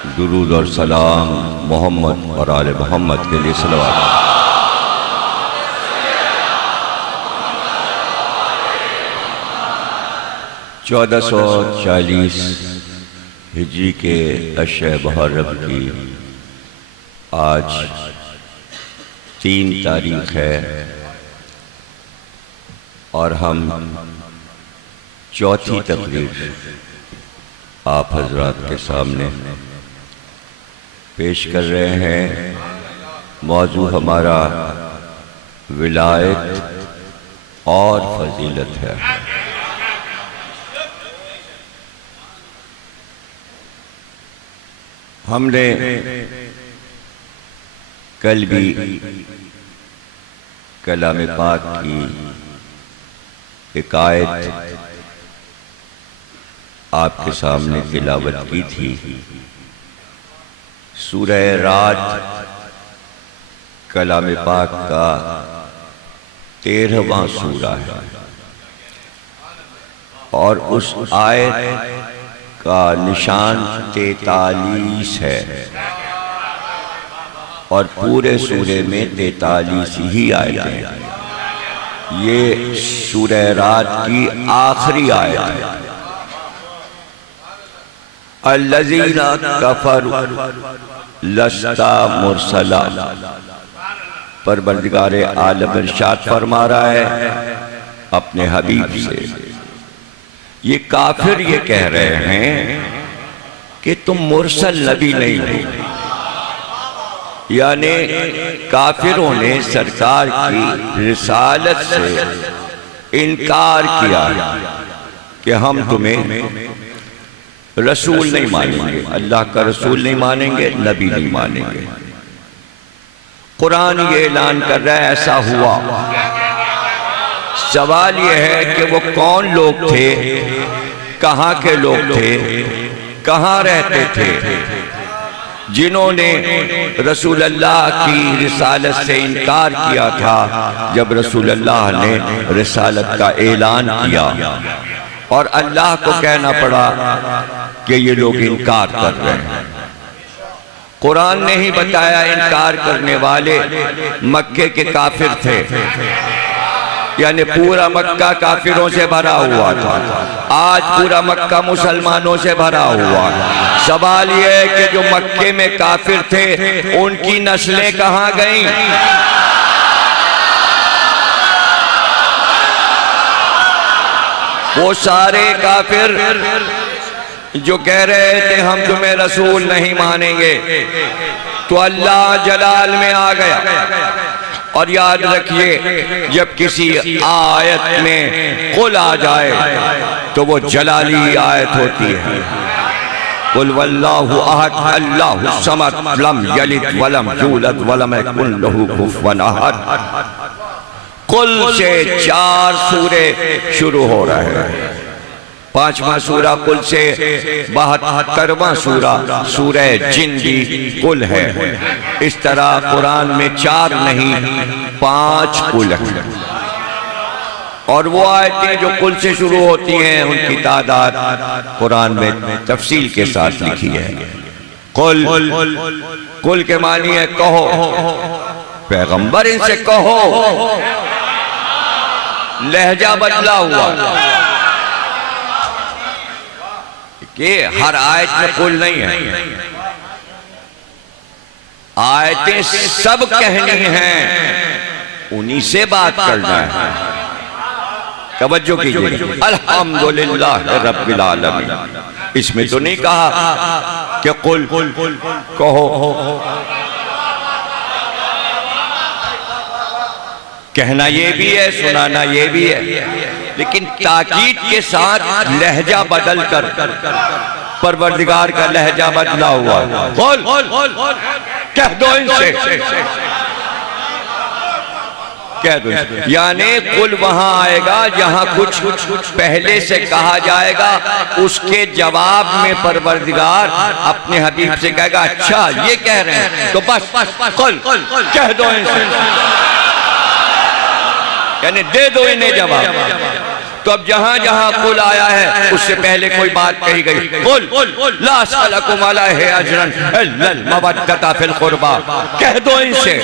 दुरूद और सलाम मोहम्मद और आले मोहम्मद के लिए सलवात। 1440 हिजरी के अशे मुहर्रम की आज 3 तारीख है और हम चौथी तकरीर आप हजरात के सामने पेश कर रहे हैं। मौजू हमारा विलायत और फजीलत है। हमने कल भी कलाम पाक की एक आयत आपके सामने तिलावत की थी। सूरह रात कलाम पाक का 13वां सूरा है और उस आयत का निशान 43 है और पूरे सूरे में 43 ही आयतें हैं। ये सूरह रात की आखिरी आयत है। अल्लज़ीना कफ़रू लस्ता मुरसला। परवरदिगारे आलम इरशाद फरमा रहा है अपने हबीब से, ये काफिर ये कह रहे हैं कि तुम मुरसल नबी नहीं हो। यानी काफिरों ने सरकार की रिसालत से इनकार किया कि हम तुम्हें रसूल नहीं मानेंगे, अल्लाह का रसूल नहीं मानेंगे, नबी नहीं मानेंगे। कुरान ये ऐलान कर रहा है ऐसा हुआ। सवाल ये है कि वो कौन लोग थे, कहाँ के लोग थे, कहाँ रहते थे, जिन्होंने रसूल अल्लाह की रिसालत से इनकार किया था जब रसूल अल्लाह ने रिसालत का ऐलान किया और अल्लाह को कहना पड़ा कि ये लोग इनकार कर रहे हैं। कुरान ने ही बताया इनकार करने वाले मक्के के काफिर थे, यानी पूरा मक्का काफिरों से भरा हुआ था। आज पूरा मक्का मुसलमानों से भरा हुआ है। सवाल यह है कि जो मक्के में काफिर थे उनकी नस्लें कहाँ गईं? वो सारे काफिर जो कह रहे थे हम तुम्हें रसूल नहीं मानेंगे, तो अल्लाह जलाल में आ गया। और याद रखिए जब किसी आयत में कुल आ जाए तो वो जलाली आयत होती है। कुल वल्लाहु अहद अल्लाहु समद लम यलिद वलम यूलद वलम यकुन लहू कुफुवन अहद। कुल से 4 सूरे शुरू हो रहे हैं। 5वां सूरा कुल से 72वां सूरा सूरह जिन भी कुल है। इस तरह कुरान में 4 नहीं 5 कुल है और वो आयतें जो कुल से शुरू होती हैं उनकी तादाद कुरान में तफसील के साथ लिखी है। कुल के मानी है कहो, पैगंबर इनसे कहो। लहजा बदला हुआ कि हर आयत में कुल नहीं है, आयतें सब कहनी हैं, उन्हीं से बात करना है। तवज्जो कीजिए, अल्हम्दुलिल्लाह रब्बिल आलमीन। इसमें तो नहीं कहा कि कुल कहो, कहना ये भी है, सुनाना ये भी है, लेकिन ताकीद के साथ लहजा बदल कर परवरदिगार का लहजा बदला हुआ। बोल कह दो इनसे, कह दो। यानी कुल वहां आएगा जहां कुछ पहले से कहा जाएगा, उसके जवाब में परवरदिगार अपने हबीब से कहेगा अच्छा ये कह रहे हैं तो बस कुल कह दो इनसे, यानी दे दो इन्हें जवाब। तो अब जहां जहां कुल आया है उससे पहले कोई बात कही गई, कुल ला असअलुकुम अलैहि अजरन इल्लल मवद्दता फिल कुर्बा। कह दो इनसे,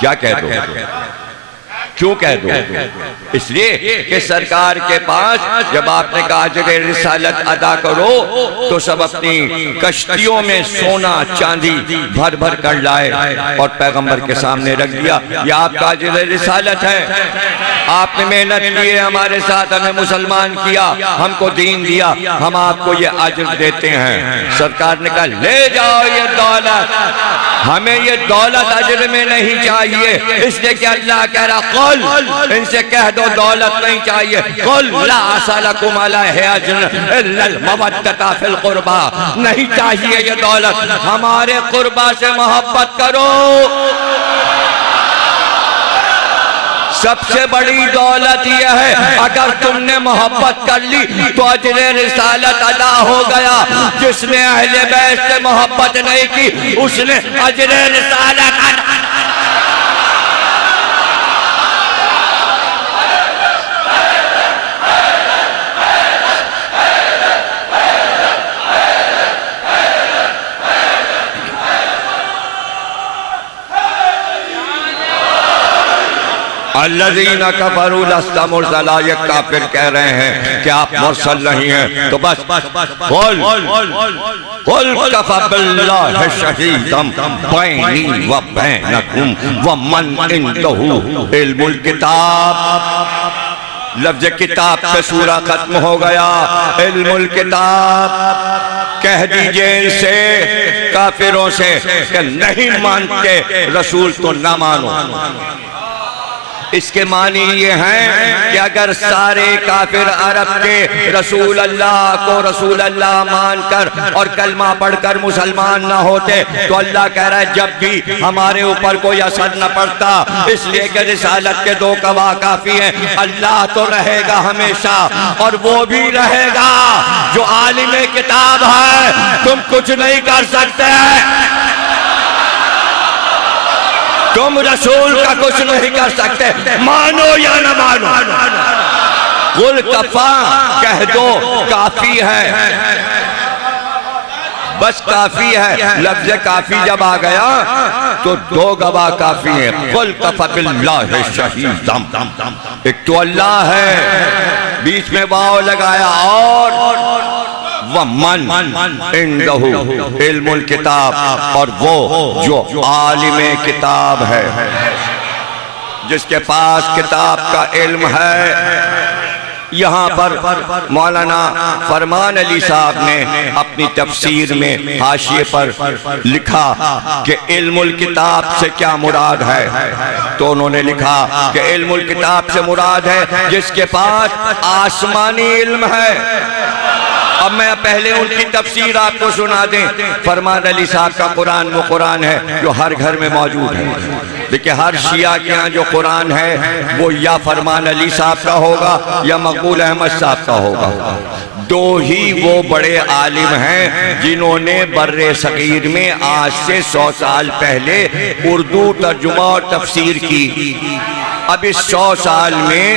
क्या कह दो, क्यों कह दो? इसलिए कि सरकार के पास जब आपने कहा अजर रिसालत अदा करो तो सब अपनी कश्तियों में सोना चांदी भर भर कर लाए और पैगंबर के सामने रख दिया, ये आपका अजर रिसालत है। आपने मेहनत की है हमारे साथ, हमें मुसलमान किया, हमको दीन दिया, हम आपको ये अजर देते हैं। सरकार ने कहा ले जाओ ये दौलत, हमें ये दौलत अजर में नहीं चाहिए। इसलिए कि अल्लाह कह रहा इनसे कह दो दौलत नहीं चाहिए, कुल ला असअलुकुम अलैहि अजरन इल्लल मवद्दता फिल कुर्बा। नहीं चाहिए ये दौलत, हमारे कुर्बा से मोहब्बत करो। सबसे बड़ी दौलत यह है अगर तुमने मोहब्बत कर ली तो अजर रिसालत अदा हो गया। जिसने अहले बैत से मोहब्बत नहीं की उसने अजर रिसालत अदा। अल्लज़ीना कफ़रू लस्ता मुरसला, ये काफिर कह रहे हैं कि आप मुरसल नहीं हैं। तो बस कुल कफ़ा बिल्लाहि शहीदम बैनी व बैनकुम व मन इंदहु इल्मुल किताब। लफ्ज़ किताब पे सूरा खत्म हो गया। इल्मुल किताब कह दीजिए इनसे काफिरों से कि नहीं मानते रसूल तो ना मानो। इसके मानी ये हैं कि अगर सारे काफिर अरब के रसूल अल्लाह को रसूल अल्लाह मानकर और कलमा पढ़कर मुसलमान ना होते तो अल्लाह कह रहा है जब भी हमारे ऊपर कोई असर न पड़ता, इसलिए कि रिसालत के दो गवाह काफी हैं। अल्लाह तो रहेगा हमेशा और वो भी रहेगा जो आलिम किताब है। तुम कुछ नहीं कर सकते, तुम रसूल का कुछ नहीं कर सकते, मानो या न मानो। कुल कफा कह दो काफी है, बस काफी है। लफ्ज़ काफी जब आ गया तो दो गवाह काफी है। कुल कफा बिल्लाहि शहीदम, एक तो अल्लाह है, बीच में वाव लगाया, और व मन इंदहु इल्मुल किताब, और वो जो आलिम किताब है, जिसके पास किताब का इल्म है। यहाँ पर मौलाना फरमान अली साहब ने अपनी तफसीर में हाशिए पर लिखा कि इल्मुल किताब से क्या मुराद है। तो उन्होंने लिखा कि इल्मुल किताब से मुराद है जिसके पास आसमानी इल्म है। अब मैं पहले उनकी तफसीर आपको सुना दें। फरमान अली साहब का कुरान वो कुरान है जो हर घर में मौजूद है। देखिए हर शिया के यहाँ जो कुरान है वो या फरमान अली साहब का होगा या मकबूल अहमद साहब का होगा। दो ही वो बड़े आलिम हैं जिन्होंने बर्रे सगीर में आज से 100 साल पहले उर्दू तर्जुमा और तफसीर की। अब इस 100 साल में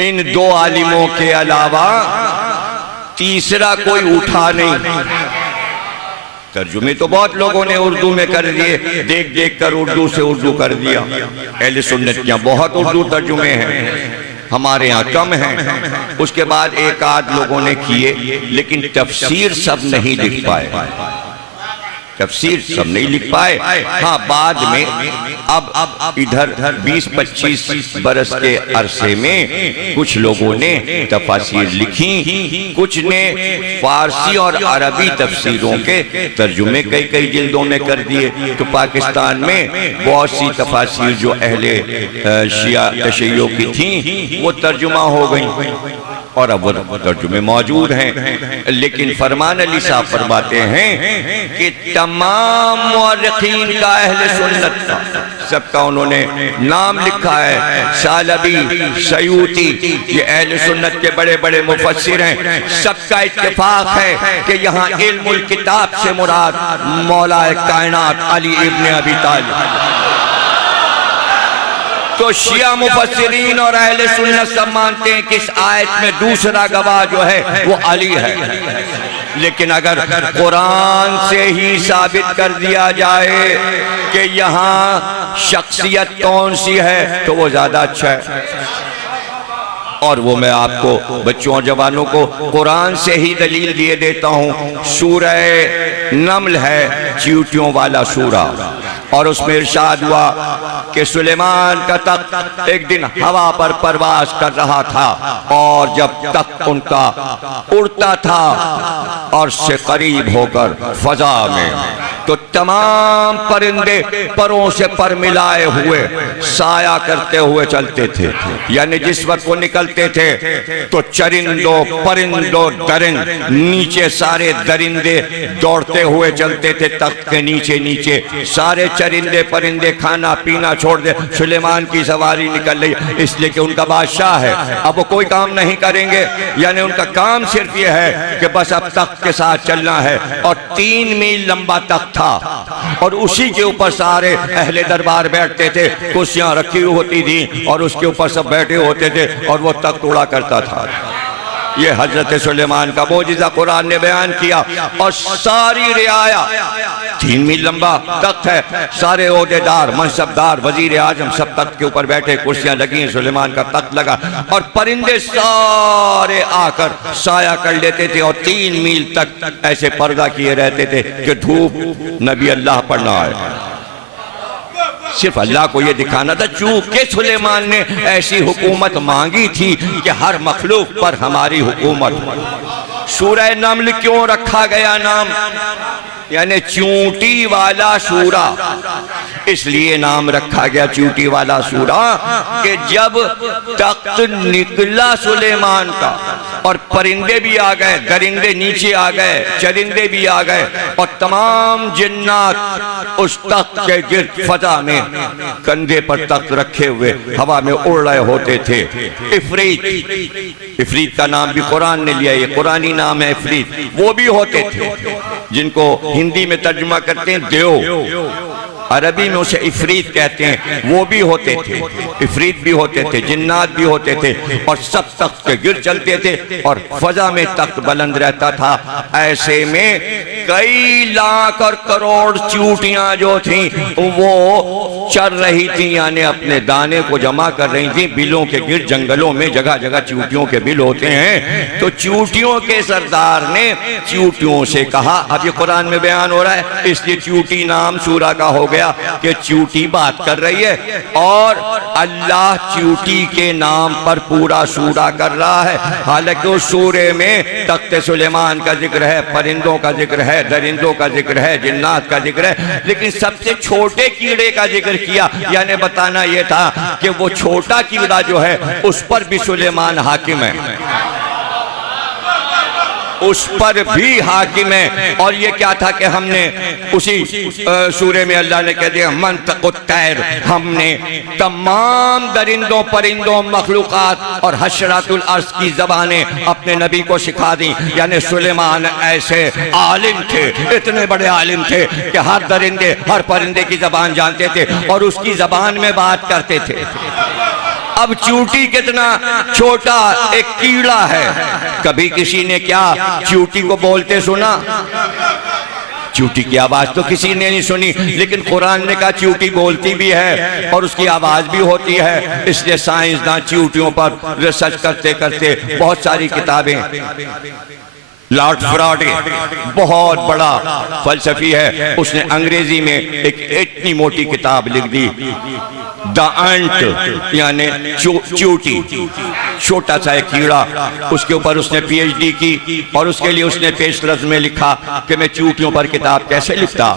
इन दो आलिमों के अलावा तीसरा कोई उठा नहीं। तर्जुमे तो बहुत लोगों ने उर्दू में कर दिए, देख देख कर उर्दू से उर्दू कर दिया। अहले सुन्नत के यहाँ बहुत उर्दू तर्जुमे हैं, हमारे यहाँ कम हैं। उसके बाद एक आध लोगों ने किए, लेकिन तफसीर सब नहीं लिख पाए, तफसीर सब नहीं लिख पाए। हाँ बाद में अब इधर 20-25 बरस के अरसे में कुछ लोगों ने तफसीर लिखी, कुछ ने फारसी और अरबी तफसीरों के तर्जुमे कई कई जिल्दों में कर दिए। तो पाकिस्तान में बहुत सी तफसीर जो अहले शिया तशय्यो की थी वो तर्जुमा हो गई और अब वो तर्जुमे मौजूद हैं। लेकिन फरमान अली साहब फरमाते हैं कि तमाम मुअर्रिखीन का अहले सुन्नत का सबका उन्होंने नाम लिखा है। सालबी, सयूती, ये अहले सुन्नत के बड़े बड़े मुफस्सिर हैं। सबका इत्तेफाक है कि यहाँ इल्मुल किताब से मुराद मौला कायनात अली इब्न अबी तालिब। तो शिया मुफस्सिरीन और अहले सुन्नत सब मानते हैं कि इस आयत में दूसरा गवाह जो है वो अली है। लेकिन अगर कुरान से ही साबित कर दिया जाए कि यहाँ शख्सियत कौन सी है तो वो ज्यादा अच्छा है। और वो मैं आपको बच्चों और जवानों को कुरान से ही दलील दिए देता हूँ। सूरह नमल है चींटियों वाला सूरा, और उसमें इरशाद हुआ कि सुलेमान का तख्त एक दिन हवा पर परवाज कर रहा था, और जब तख्त उनका उड़ता था और से करीब होकर फजा में, तो तमाम परिंदे परों से पर मिलाए हुए साया करते हुए चलते थे। यानी जिस वक्त वो निकलते थे तो चरिंदों परिंदों दरिंद नीचे सारे दरिंदे दौड़ते हुए चलते थे। तख्त के नीचे नीचे सारे चरिंदे परिंदे खाना पीना छोड़ दे, सुलेमान की सवारी निकल रही, इसलिए कि उनका बादशाह है, अब वो कोई काम नहीं करेंगे। यानी उनका काम सिर्फ ये है कि बस अब तख्त के साथ चलना है। और 3 मील लंबा तख्त था, और उसी के ऊपर सारे अहले दरबार बैठते थे, कुर्सियां रखी हुई होती थी और उसके ऊपर सब बैठे होते थे, और वो तख्त उड़ा करता था। ये हजरत सुलेमान का मौजिज़ा कुरान ने बयान किया। और सारी रियाया 3 मील लंबा तख्त है, सारे ओहदेदार मनसबदार वजीर आजम सब तख्त के ऊपर बैठे, कुर्सियां लगी, सुलेमान का तख्त लगा, और परिंदे सारे आकर साया कर लेते थे, और 3 मील तक ऐसे पर्दा किए रहते थे कि धूप नबी अल्लाह पर ना आए। सिर्फ अल्लाह को ये दिखाना था, चूंकि सुलेमान ने ऐसी हुकूमत मांगी थी कि हर मखलूक पर हमारी हुकूमत। सूरह नमल क्यों रखा गया नाम, यानी चूंटी वाला सूरा, इसलिए नाम रखा गया चूंटी वाला सूरा कि जब तख्त निकला सुलेमान का और परिंदे भी आ गए, दरिंदे नीचे आ गए, चरिंदे भी आ गए, और तमाम जिन्नात उस तख्त के गिर्द फजा में कंधे पर तख्त रखे हुए हवा में उड़ रहे होते थे। इफरीत, इफरीत का नाम भी कुरान ने लिया, ये कुरानी नाम है इफरीत। वो भी होते थे जिनको हिंदी में तर्जुमा करते हैं देव, अरबी में उसे इफरीत कहते हैं, वो भी होते थे। इफरीत भी होते थे, जिन्नात भी होते थे, और सब तख्त के गिर चलते थे और फजा में तख्त बुलंद रहता था। ऐसे में कई लाख और करोड़ चूटियां जो थीं वो चर रही थीं, यानी अपने दाने को जमा कर रही थीं बिलों के गिर। जंगलों में जगह जगह चूटियों के बिल होते हैं, तो चूटियों के सरदार ने चूटियों से कहा, अब ये कुरान में बयान हो रहा है, इसलिए चूटी नाम सूरा का हो गया कि चूटी बात कर रही है, और अल्लाह चूटी के नाम पर पूरा सूरा कर रहा है। हालांकि उस सूरे में तख्त सुलेमान का जिक्र है, परिंदों का जिक्र है, दरिंदों का जिक्र है, जिन्नात का जिक्र है, लेकिन सबसे छोटे कीड़े का जिक्र किया। यानी बताना यह था कि वो छोटा कीड़ा जो है उस पर भी सुलेमान हाकिम है, उस पर भी हाकिम है। और ये क्या था कि हमने उसी सूरे में अल्लाह ने कह दिया मंतकुत्तैर, हमने तमाम दरिंदों परिंदों मखलूकात और हशरातुल अर्ज़ की ज़बानें अपने नबी को सिखा दी। यानी सुलेमान ऐसे आलिम थे, इतने बड़े आलिम थे कि हर दरिंदे हर परिंदे की ज़बान जानते थे और उसकी ज़बान में बात करते थे। अब चूटी कितना छोटा एक कीड़ा है, कभी किसी ने क्या चूटी को बोलते सुना? चूटी की आवाज तो किसी ने नहीं सुनी, लेकिन कुरान ने कहा चूटी बोलती भी है और उसकी आवाज भी होती है। इसलिए साइंसदान चूटियों पर रिसर्च करते करते बहुत सारी किताबें, लॉर्ड फ्राडे बहुत बड़ा फलसफी है, उसने अंग्रेजी में एक इतनी मोटी किताब लिख दी, द अंट, यानी चूटी, छोटा सा एक कीड़ा। उसके ऊपर उसने पीएचडी की और उसके लिए उसने पेश लफ्ज में लिखा कि मैं चूटियों पर किताब कैसे लिखता।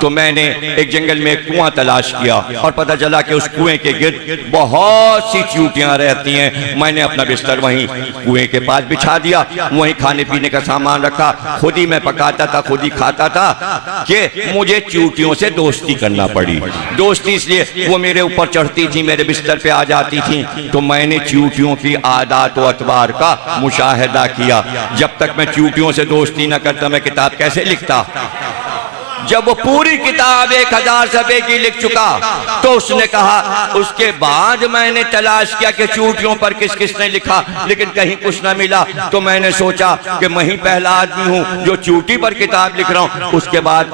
तो मैंने एक जंगल में एक कुआं तलाश किया और पता चला कि उस कुएं के गिर्द बहुत सी चूटियां रहती हैं। मैंने अपना बिस्तर वहीं कुएं के पास बिछा दिया, वहीं खाने पीने का सामान रखा, खुद ही मैं पकाता था, खुद ही खाता था कि मुझे चूटियों से दोस्ती करना पड़ी। दोस्ती इसलिए वो मेरे ऊपर चढ़ती थी, मेरे बिस्तर पे आ जाती थी, तो मैंने चूटियों की आदात व अतबार का मुशाहिदा किया। जब तक मैं चूटियों से दोस्ती न करता मैं किताब कैसे लिखता? जब वो पूरी किताब 1000 सफ़े की लिख चुका तो उसने कहा, उसके बाद मैंने तलाश किया कि चूटियों पर किस किसने लिखा, लेकिन कहीं कुछ ना मिला। तो मैंने सोचा कि मैं ही पहला आदमी हूँ जो चूटी पर किताब लिख रहा हूँ। उसके बाद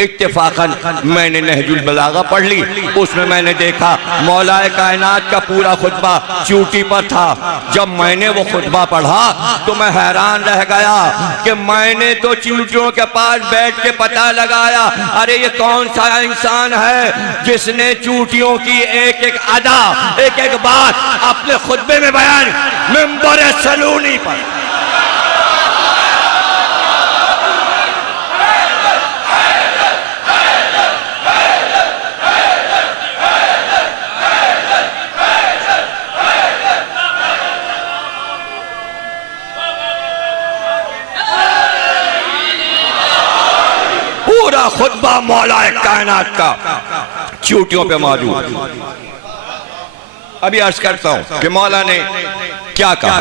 इत्तेफाकन मैंने नहजुल बलागा पढ़ ली। उसमें मैंने देखा मौलाए कायनात का पूरा खुतबा चूटी पर था। जब मैंने वो खुतबा पढ़ा तो मैं हैरान रह गया कि मैंने तो चूटियों के पास बैठ के पता लगाया, अरे ये कौन सा इंसान है जिसने चूटियों की एक एक अदा, एक एक बात अपने खुतबे में बयान मिंबर सलूनी पर। पूरा खुतबा मौलाए कायनात का चूटियों पे मौजूद। अभी अर्ज करता हूं कि मौला ने क्या कहा।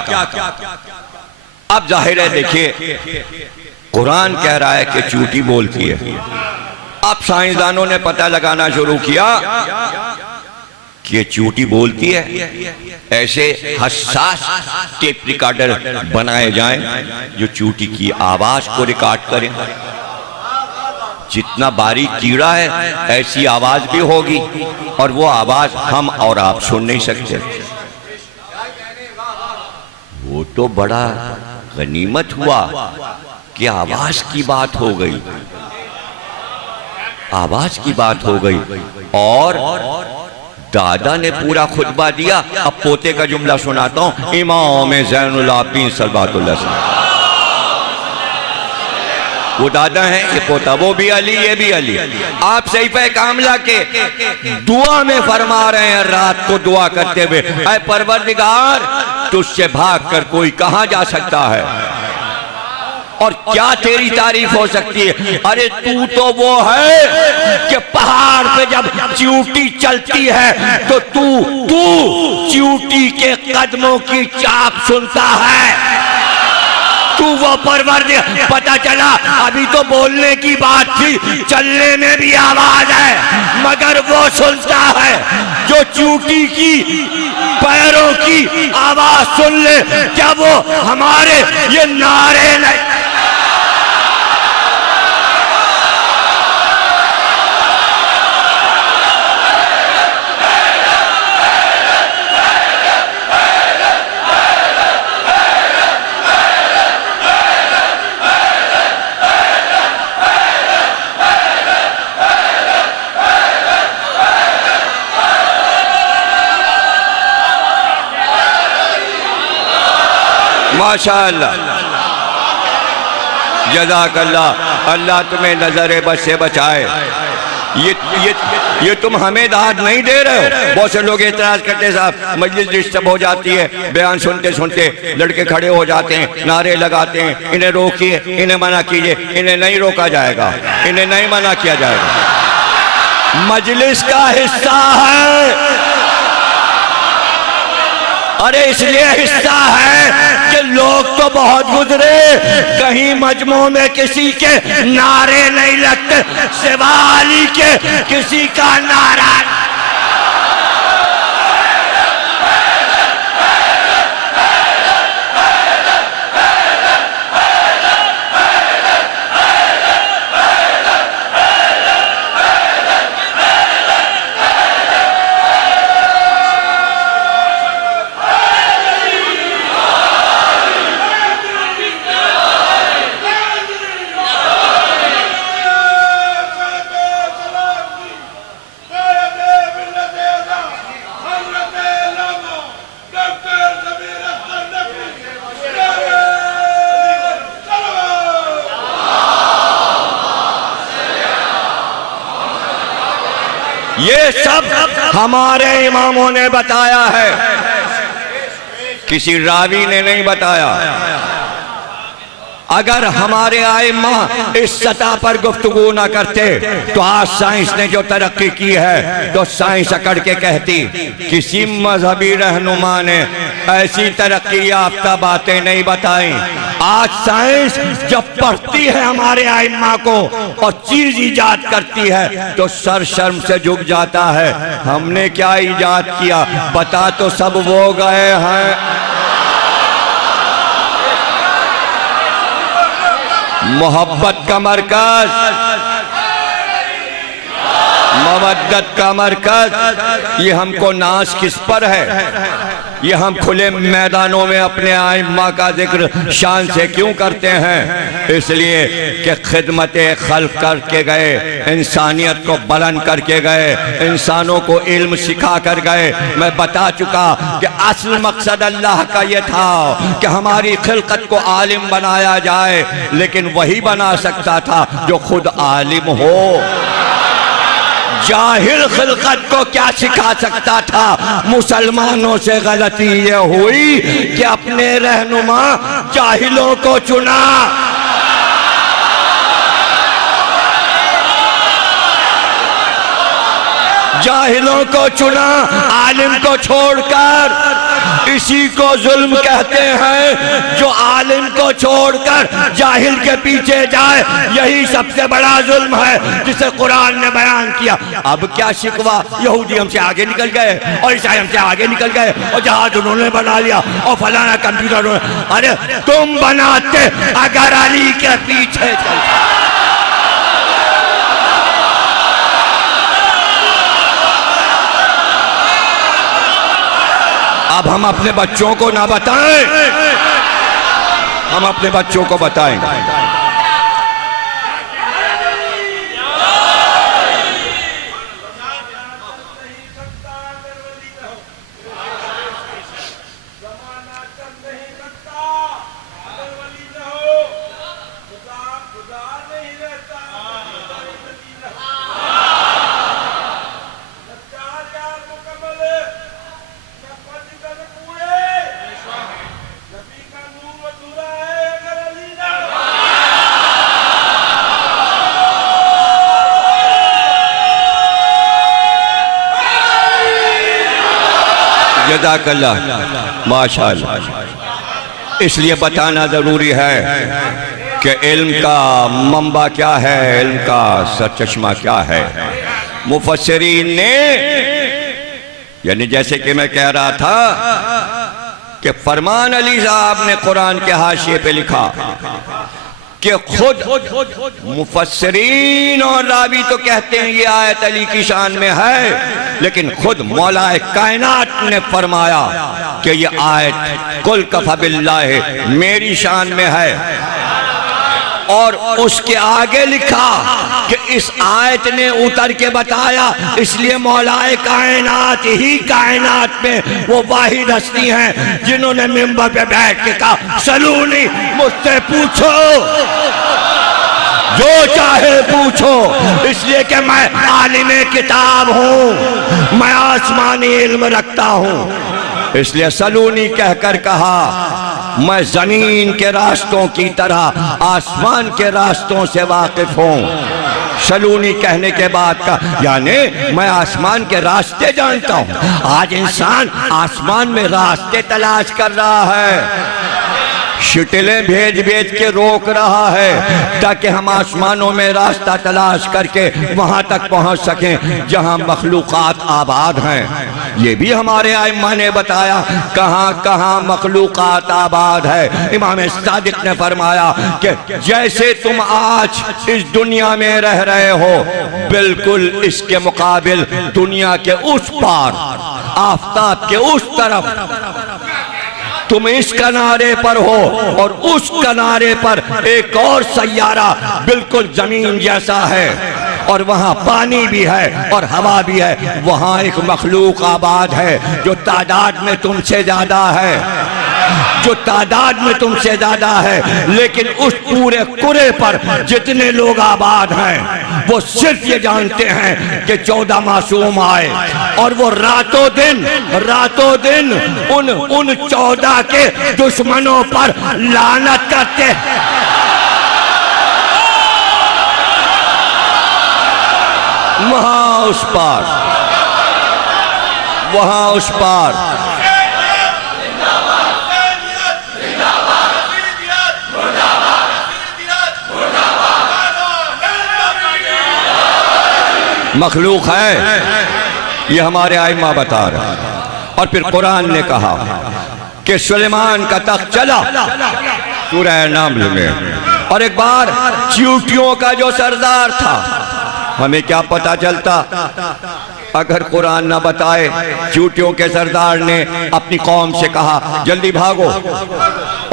अब जाहिर है, देखिए कुरान कह रहा है कि चूटी बोलती है। अब साइंसदानों ने पता लगाना शुरू किया कि ये चूटी बोलती है। ऐसे हसास टेप रिकॉर्डर बनाए जाएं जो चूटी की आवाज को रिकॉर्ड करें। जितना बारीक कीड़ा है ऐसी आवाज भी होगी और वो आवाज हम और आप सुन नहीं सकते। वो तो बड़ा गनीमत हुआ कि आवाज की बात हो गई, आवाज की बात हो गई। और दादा ने पूरा खुतबा दिया। अब पोते का जुमला सुनाता हूं। इमाम ज़ैनुल आबिदीन सल्लल्लाहु अलैहि वसल्लम, वो दादा है, ये पोता, वो भी अली, ये भी अली। आप सहीफे कामला के दुआ में फरमा रहे हैं रात को दुआ करते हुए, ऐ परवरदिगार तुझसे भाग कर कोई कहां जा सकता है और क्या तेरी तारीफ हो सकती है। अरे तू तो वो है कि पहाड़ पे जब चींटी चलती है तो तू चींटी के कदमों की चाप सुनता है। तू वो परवरदिगार, पता चला अभी तो बोलने की बात थी, चलने में भी आवाज है, मगर वो सुनता है जो चूटी की पैरों की आवाज सुन ले। क्या वो हमारे ये नारे नहीं? माशाअल्लाह, जज़ाकल्लाह। अल्लाह तुम्हें नजर बस से बचाए। ये तुम हमें दाद नहीं दे रहे हो। बहुत से लोग एतराज करते साहब मजलिस डिस्टर्ब हो जाती है, बयान सुनते सुनते लड़के खड़े हो जाते हैं, नारे लगाते हैं, इन्हें रोकिए, इन्हें मना कीजिए। इन्हें नहीं रोका जाएगा, इन्हें नहीं मना किया जाएगा। मजलिस का हिस्सा है। अरे इसलिए हिस्सा है कि लोग तो बहुत गुजरे, कहीं मजमू में किसी के नारे नहीं लगते सिवाली के किसी का नारा। ये सब हमारे इमामों ने बताया है, किसी रावी ने नहीं बताया। अगर हमारे आइम्मा इस सतह पर गुफ्तगू ना करते तो आज साइंस ने जो तरक्की की है तो साइंस अकड़ के कहती किसी मजहबी रहनुमा ने ऐसी तरक्की याफ्ता बातें नहीं बताई। आज साइंस जब पढ़ती है हमारे आइम्मा को और चीज ईजाद करती है तो सर शर्म से झुक जाता है। हमने क्या ईजाद किया, बता तो सब वो गए हैं। मोहब्बत का मरकज, मवद्दत का मरकज, ये हमको नाज किस पर है? ये हम खुले मैदानों में अपने आइम्मा का जिक्र शान से क्यों करते हैं? इसलिए कि खिदमत खल्क करके गए, इंसानियत को बुलंद करके गए, इंसानों को इल्म सिखा कर गए। मैं बता चुका कि असल मकसद अल्लाह का ये था कि हमारी खिलकत को आलिम बनाया जाए, लेकिन वही बना सकता था जो खुद आलिम हो। जाहिल खिलकत को क्या सिखा सकता था? मुसलमानों से गलती ये हुई कि अपने रहनुमा जाहिलों को चुना। जाहिलों को चुना, आलिम को छोड़कर। इसी को जुल्म कहते हैं, जो आलिम को छोड़कर जाहिल के पीछे जाए, यही सबसे बड़ा जुल्म है जिसे कुरान ने बयान किया। अब क्या शिकवा, यहूदी हमसे आगे निकल गए और ईसाई हमसे आगे निकल गए और जहाज उन्होंने बना लिया और फलाना कंप्यूटर। अरे तुम बनाते अगर अली के पीछे चलते। अब हम अपने बच्चों को ना बताएं, हम अपने बच्चों को बताएं। जज़ाकल्लाह, माशाअल्लाह। इसलिए बताना जरूरी है कि इल्म का मंबा क्या है, इल्म का सरचश्मा क्या है। मुफस्सिरीन ने, यानी जैसे कि मैं कह रहा था कि फरमान अली साहब ने कुरान के हाशिए पे लिखा कि खुद मुफस्सिरीन और रावी तो कहते हैं ये आयत अली की शान में है, लेकिन खुद मौलाए कायनात ने फरमाया कि ये आयत कुल कफ़ा बिल्लाह मेरी शान में है। और उसके आगे लिखा कि इस आयत ने उतर के बताया, इसलिए मौलाए कायनात ही कायनात में वो वाहिद हस्ती हैं जिन्होंने मिंबर पे बैठ के कहा सलूनी, मुझसे पूछो जो चाहे पूछो, इसलिए कि मैं आलिमे किताब हूँ, मैं आसमानी इल्म रखता हूँ। इसलिए सलूनी कहकर कहा मैं जमीन के रास्तों की तरह आसमान के रास्तों से वाकिफ हूँ। सलूनी कहने के बाद का यानी मैं आसमान के रास्ते जानता हूँ। आज इंसान आसमान में रास्ते तलाश कर रहा है, शटलें भेज भेज के रोक रहा है ताकि हम आसमानों में रास्ता तलाश करके वहां तक पहुंच सकें जहां मखलूकात आबाद हैं। ये भी हमारे आइम्मा ने बताया कहां कहां मखलूकात आबाद है। इमाम सादिक ने फरमाया कि जैसे तुम आज इस दुनिया में रह रहे हो, बिल्कुल इसके मुकाबिल दुनिया के उस पार, आफताब के उस तरफ तुम इस किनारे पर हो और उस किनारे पर एक और सैयारा बिल्कुल जमीन जैसा है और वहाँ पानी भी है और हवा भी है। वहाँ एक मखलूक आबाद है जो तादाद में तुमसे ज्यादा है, जो तादाद में तुमसे ज्यादा है, लेकिन उस पूरे कुरे पर जितने लोग आबाद हैं वो सिर्फ ये जानते हैं कि 14 मासूम आए और वो रातों दिन उन 14 के दुश्मनों पर लानत करते हैं। वहां उस पार, वहां उस पार। मखलूक है, ये हमारे आइमा बता रहे हैं। और फिर कुरान ने कहा कि सुलेमान का तख्त चला सूरह नम्ल में। और एक बार चींटियों का जो सरदार था, हमें क्या पता चलता अगर कुरान ना बताए। चींटियों के सरदार ने अपनी कौम से कहा जल्दी भागो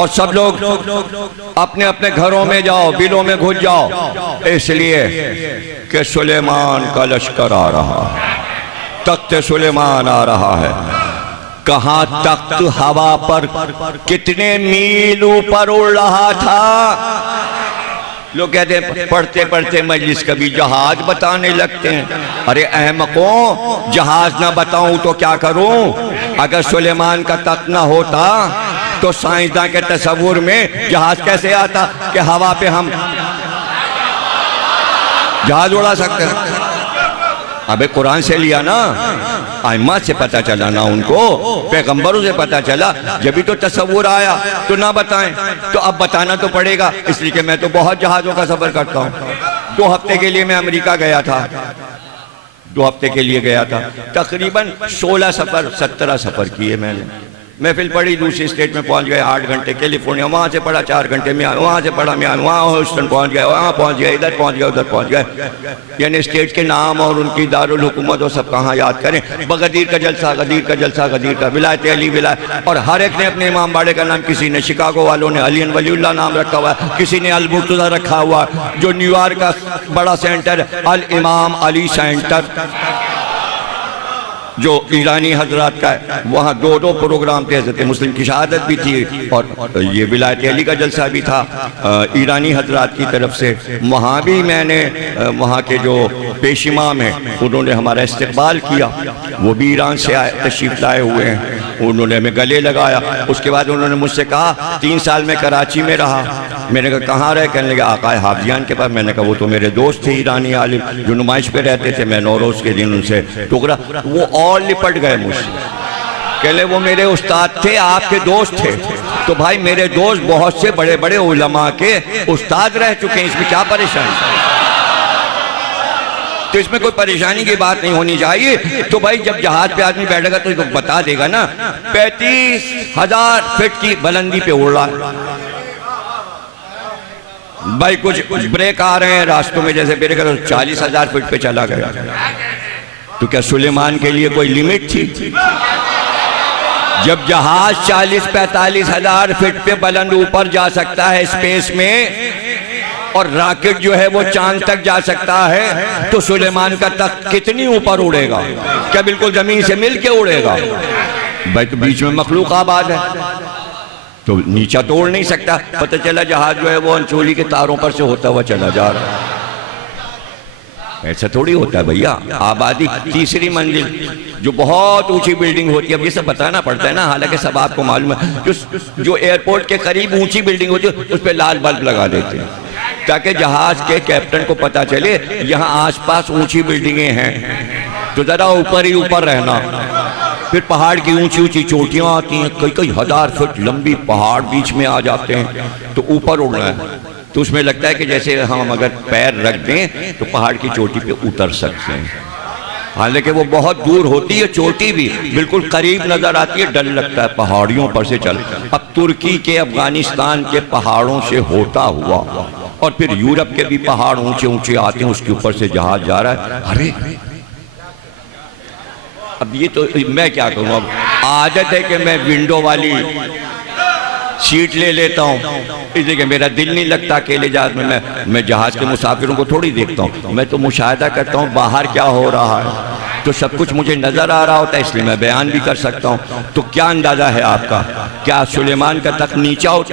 और सब लोग अपने अपने घरों में जाओ, बिलों में घुस जाओ, इसलिए कि सुलेमान का लश्कर आ रहा है, तख्त सुलेमान आ रहा है। कहाँ तख्त हवा पर कितने मील ऊपर उड़ रहा था। लोग कहते हैं पढ़ते पढ़ते मजलिस कभी जहाज बताने लगते हैं। अरे अहमकों, जहाज ना बताऊं तो क्या करूं। अगर सुलेमान का तख्त ना होता तो साइंसदान के तस्वुर में जहाज कैसे आता कि हवा पे हम जहाज उड़ा सकते हैं। अबे कुरान से लिया ना, आइम्मा से पता चला ना, उनको पैगंबरों से पता चला, जब भी तो तस्वुर आया तो ना बताएं, तो अब बताना तो पड़ेगा। इसलिए कि मैं तो बहुत जहाज़ों का सफ़र करता हूँ। 2 हफ्ते के लिए मैं अमेरिका गया था, 2 हफ्ते के लिए गया था। तकरीबन 16 सफ़र 17 सफ़र किए मैंने। महफिल पढ़ी, दूसरी स्टेट में पहुंच गए 8 घंटे, कैलिफोर्निया, वहाँ से पढ़ा 4 घंटे में, वहाँ से पढ़ा मैं, वहाँ ह्यूस्टन पहुँच गए, वहाँ पहुँच गए, इधर पहुँच गए, उधर पहुँच गए। यानी स्टेट के नाम और उनकी दारुल हुकूमत और सब कहाँ याद करें। बगदीर का जलसा, गदीर का जलसा, गदीर का विलायत अली विलायत, और हर एक ने अपने इमाम बाड़े का नाम, किसी ने शिकागो वालों ने अली वलीउल्लाह नाम रखा हुआ है, किसी ने अल मुर्तज़ा रखा हुआ, जो न्यूयॉर्क का बड़ा सेंटर अल इमाम अली सेंटर जो ईरानी हजरात का है, वहाँ 2 प्रोग्राम थे। हज़रत मुस्लिम की शहादत भी थी और ये विलायत अली का जलसा भी था ईरानी हजरात की तरफ से। वहाँ भी मैंने वहाँ के जो पेश इमाम हैं उन्होंने हमारा इस्तकबाल किया, वो भी ईरान से आए, तशरीफ़ लाए हुए हैं। उन्होंने हमें गले लगाया। उसके बाद उन्होंने मुझसे कहा 3 साल में कराची में रहा। मैंने कहा कहाँ रहे? कहने लगे आकाए हाफिजान के पास। मैंने कहा वो तो मेरे दोस्त थे ईरानी आलिम जो नुमाइश पे रहते थे, मैं नौरोज़ के दिन उनसे टुकड़ा, वो और लिपट गए मुझसे। कहले वो मेरे उस्ताद थे, आपके दोस्त थे। तो भाई मेरे दोस्त बहुत से बड़े बड़े उलमा के उस्ताद रह चुके हैं, इसमें क्या परेशानी? तो इसमें कोई परेशानी की बात नहीं होनी चाहिए। तो भाई जब जहाज पे आदमी बैठेगा तो इसको बता देगा ना 35,000 फीट की बुलंदी पे उड़ रहा है। भाई कुछ ब्रेक आ रहे हैं रास्तों में, जैसे ब्रेक 40,000 फीट पे चला गया। तो क्या सुलेमान के लिए कोई लिमिट थी? जब जहाज 40-45,000 फीट पे बुलंद ऊपर जा सकता है स्पेस में, और रॉकेट जो है वो चांद तक जा सकता है, तो सुलेमान का तख्त कितनी ऊपर उड़ेगा? क्या बिल्कुल जमीन से मिल के उड़ेगा? भाई तो बीच में मखलूक आबाद है, तो नीचा तो उड़ नहीं सकता। पता चला जहाज जो है वो अंचोली के तारों पर से होता हुआ चला जा रहा है। ऐसा थोड़ी होता है भैया। आबादी 3री मंजिल जो बहुत ऊंची बिल्डिंग होती है, अब ये सब बताना पड़ता है ना, हालांकि सब आपको मालूम है। जो एयरपोर्ट के करीब ऊंची बिल्डिंग होती है उस पर लाल बल्ब लगा देते हैं ताकि जहाज के कैप्टन को पता चले यहाँ आसपास ऊंची बिल्डिंगें हैं, तो जरा ऊपर ही ऊपर रहना। फिर पहाड़ की ऊंची ऊंची चोटियां आती हैं, कई हजार फुट लंबी पहाड़ बीच में आ जाते हैं, तो ऊपर उड़ना है। तो उसमें लगता है कि जैसे हम अगर पैर रख दें तो पहाड़ की चोटी पे उतर सकते हैं, हालांकि वो बहुत दूर होती है चोटी भी, बिल्कुल करीब नजर आती है, डर लगता है पहाड़ियों पर से चल। अब तुर्की के अफगानिस्तान के पहाड़ों से होता हुआ और फिर यूरोप के भी पहाड़ ऊंचे ऊंचे आते हैं, उसके ऊपर से जहाज जा रहा है। अरे अब ये तो मैं क्या करूं, अब आदत है कि मैं विंडो वाली सीट ले लेता हूँ, इसलिए कि मेरा दिल नहीं लगता अकेले जहाज में। मैं जहाज के मुसाफिरों को थोड़ी देखता हूँ, मैं तो मुशाहिदा करता हूँ बाहर क्या हो रहा है, तो सब कुछ मुझे नजर आ रहा होता है, इसलिए मैं बयान भी कर सकता हूँ। तो क्या अंदाजा है आपका, क्या सुलेमान का तख्त नीचा हो?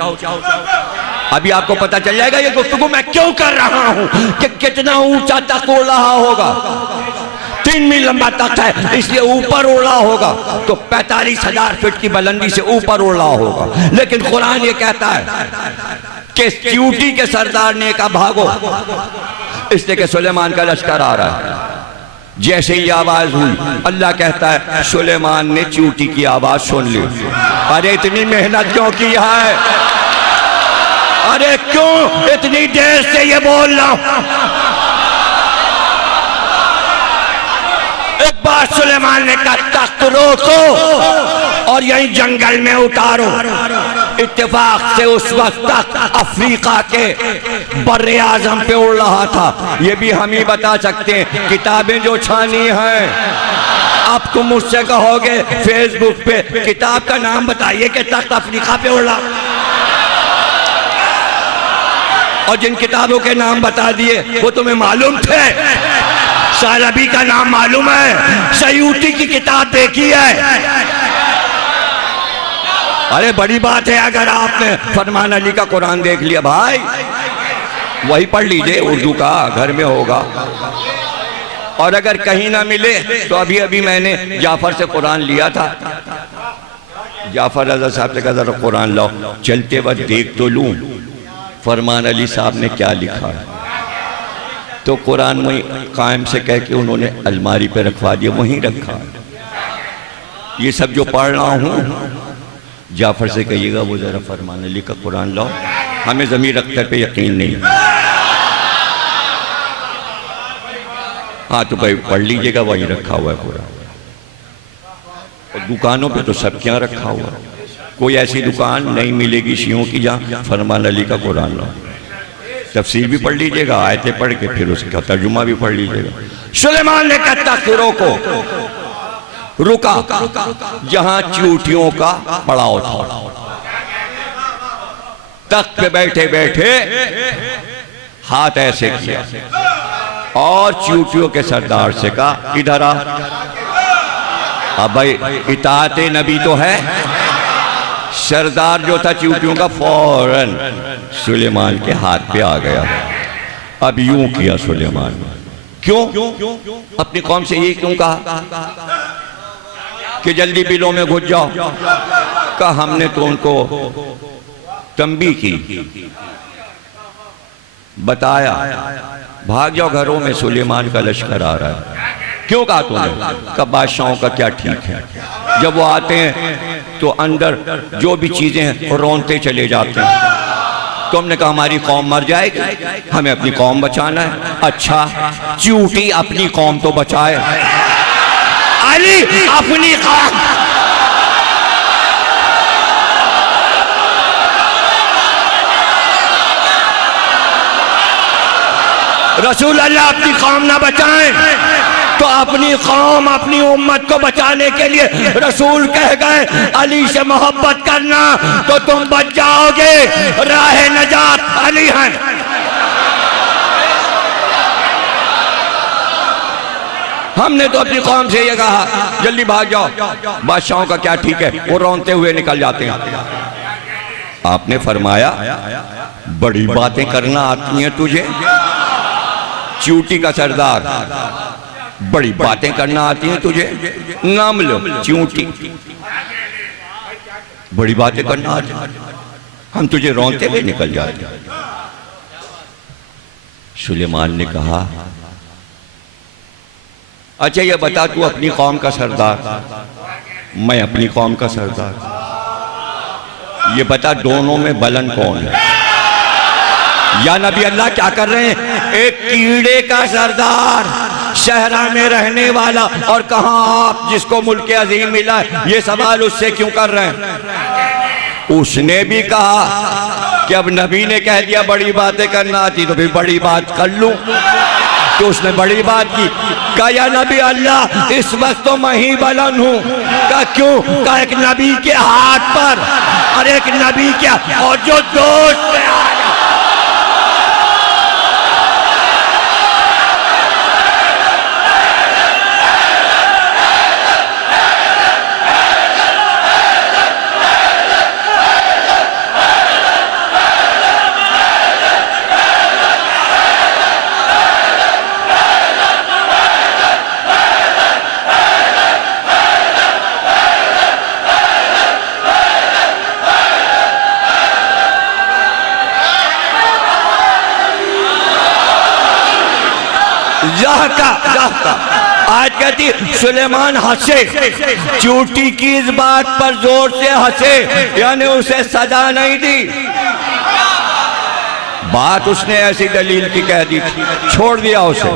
अभी आपको पता चल जाएगा ये गुफ्तगू मैं क्यों कर रहा हूँ कि कितना ऊंचा तख्त उड़ रहा होगा। 3 मील लंबा तख्त है, इसलिए ऊपर उड़ा होगा, तो 45,000 फीट की बुलंदी से ऊपर उड़ा होगा। लेकिन कुरान ये कहता है कि चींटी के सरदार ने कहा भागो, इसलिए कि सुलेमान का लश्कर आ रहा है। जैसे ही आवाज हुई, अल्लाह कहता है सुलेमान ने चींटी की आवाज सुन ली। अरे इतनी मेहनत क्यों की है? अरे क्यों इतनी देर से ये बोल रहा हूं? एक बार सुलेमान ने कहा तख्त रोको और यही जंगल में उतारो। इत्तेफाक से उस वक्त तक अफ्रीका के बर्रे आजम पे उड़ रहा था। ये भी हम ही बता सकते हैं, किताबें जो छानी हैं। अब तुम मुझसे कहोगे फेसबुक पे किताब का नाम बताइए कि तख्त अफ्रीका पे उड़ रहा, और जिन किताबों के नाम बता दिए वो तुम्हें मालूम थे? सालबी का नाम मालूम है, सयूती की किताब देखी है। अरे बड़ी बात है अगर आपने फरमान अली का कुरान देख लिया भाई, वही पढ़ लीजिए, उर्दू का घर में होगा। और अगर कहीं ना मिले तो अभी अभी मैंने जाफर से कुरान लिया था। जाफर रज़ा साहब से कहा जरा कुरान लाओ, चलते वक्त देख तो लूं फरमान अली साहब ने क्या लिखा है। तो कुरान वहीं कायम से कह के उन्होंने अलमारी पे रखवा दिया, वहीं रखा। ये सब जो पढ़ रहा हूँ, जाफर से कहिएगा वो जरा फरमान अली का कुरान लाओ, हमें ज़मीर अख्तर पे यकीन नहीं। हाँ तो भाई पढ़ लीजिएगा, वहीं रखा हुआ है कुरान। और दुकानों पे तो सब क्या रखा हुआ है, कोई ऐसी दुकान नहीं मिलेगी शियों की जहाँ फरमान अली का कुरान लाओ। तफसीर भी पढ़ लीजिएगा, आयतें पढ़ के फिर उसका तर्जुमा भी पढ़ लीजिएगा। सुलेमान ने कहा तख्तों को रुका जहां चींटियों का पड़ाव था। तख्त पे बैठे बैठे हाथ ऐसे किया और चींटियों के सरदार से कहा इधर आ। अब भाई इताअते नबी तो है। सरदार जो था चींटियों का फौरन सुलेमान के हाथ पे आ गया। अब यूं किया सुलेमान, क्यों अपनी कौम से ये क्यों कहा कि जल्दी बिलों में घुस जाओ? कहा हमने तो उनको तंबी की, बताया भाग जाओ घरों में, सुलेमान का लश्कर आ रहा है। क्यों कहा तुमने? कहा बादशाहों का क्या ठीक है, जब वो आते हैं तो अंदर जो भी चीजें हैं रोनते चले जाते हैं। तुमने कहा हमारी कौम मर जाएगी, हमें अपनी कौम बचाना है। अच्छा चींटी अपनी कौम तो बचाए, अली अपनी कौम। रसूल अल्लाह अपनी कौम ना बचाएं तो अपनी कौम अपनी उम्मत को बचाने के लिए रसूल कह गए अली से मोहब्बत करना तो तुम बच जाओगे, राह नजात अली है। हमने तो अपनी कौम से ये कहा जल्दी भाग जाओ, बादशाहों का क्या ठीक है, वो रोनते हुए निकल जाते हैं। आपने फरमाया बड़ी बातें करना आती हैं तुझे, चींटी का सरदार, बड़ी बातें करना आती हैं तुझे, नाम लो चींटी, बड़ी बातें करना आती हैं, हम तुझे रोनते हुए निकल जाते हैं। सुलेमान ने कहा अच्छा ये बता तू अपनी कौम का सरदार, मैं अपनी कौम का सरदार, ये बता दोनों में बुलंद कौन है? या नबी अल्लाह क्या कर रहे हैं? एक कीड़े का सरदार शहरा में रहने वाला, और कहां आप जिसको मुल्क अजीम मिला है, ये सवाल उससे क्यों कर रहे हैं? उसने भी कहा कि अब नबी ने कह दिया बड़ी बातें करना आती तो फिर बड़ी बात कर लूं, तो उसने बड़ी बात की। कहा या नबी अल्लाह इस वक्त तो मैं ही बुलंद हूं। कहा क्यों? कहा एक नबी के हाथ पर, और एक नबी क्या, और जो दोस्त जाहका आज कहती सुलेमान हंसे, चूटी की इस बात पर जोर से हंसे, यानी उसे सजा नहीं दी। बात उसने ऐसी दलील की कह दी, छोड़ दिया उसे,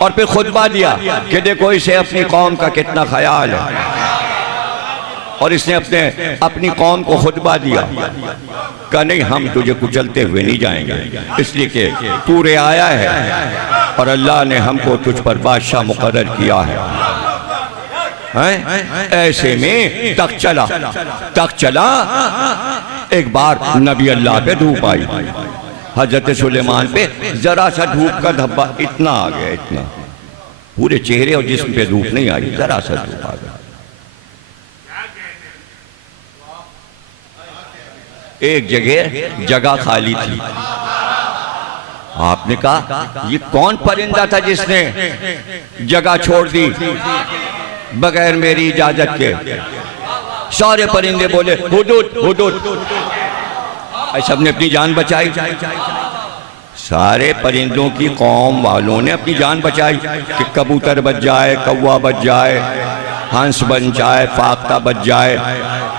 और फिर खुतबा दिया कि देखो इसे अपनी कौम का कितना ख्याल है। और इसने अपनी कौम को खुतबा दिया, कहा नहीं हम तुझे कुचलते हुए नहीं जाएंगे, इसलिए कि तू रे आया है और अल्लाह ने हमको तुझ पर बादशाह मुकर्रर किया है। ऐसे में तक चला एक बार नबी अल्लाह पे धूप आई। हजरत सुलेमान पे जरा सा धूप का धब्बा इतना आ गया, इतना, पूरे चेहरे और जिस्म पे धूप नहीं आई, जरा सा धूप आ गया। एक जगह खाली थी। आपने कहा ये कौन परिंदा था जिसने जगह छोड़ दी बगैर मेरी इजाजत के? सारे परिंदे बोले हुदूद हुदूद। सबने अपनी जान बचाई, सारे परिंदों की कौम वालों ने अपनी जान बचाई कि कबूतर बच जाए, कौवा बच जाए, हंस बन जाए, फाख्ता बच जाए,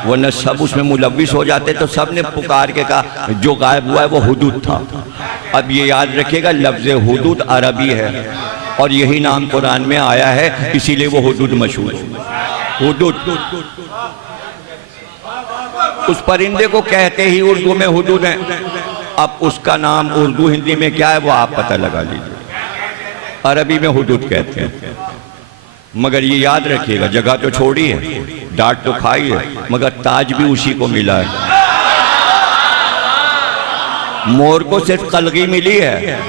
वरना सब उसमें मुलव्विस हो जाते। तो सब ने पुकार के कहा जो गायब हुआ है वो हुदूद था। अब ये याद रखिएगा लफ्ज़ हुदूद अरबी है और यही नाम कुरान में आया है, इसीलिए वो हुदूद मशहूर है। हुदूद उस परिंदे को कहते ही उर्दू में हुदूद है। अब उसका नाम उर्दू हिंदी में क्या है वो आप पता लगा लीजिए। अरबी में हुदूद कहते हैं, मगर ये याद रखिएगा जगह तो छोड़ी है, डांट तो खाई है, मगर ताज भी उसी को मिला है। मोर को सिर्फ कलगी मिली है,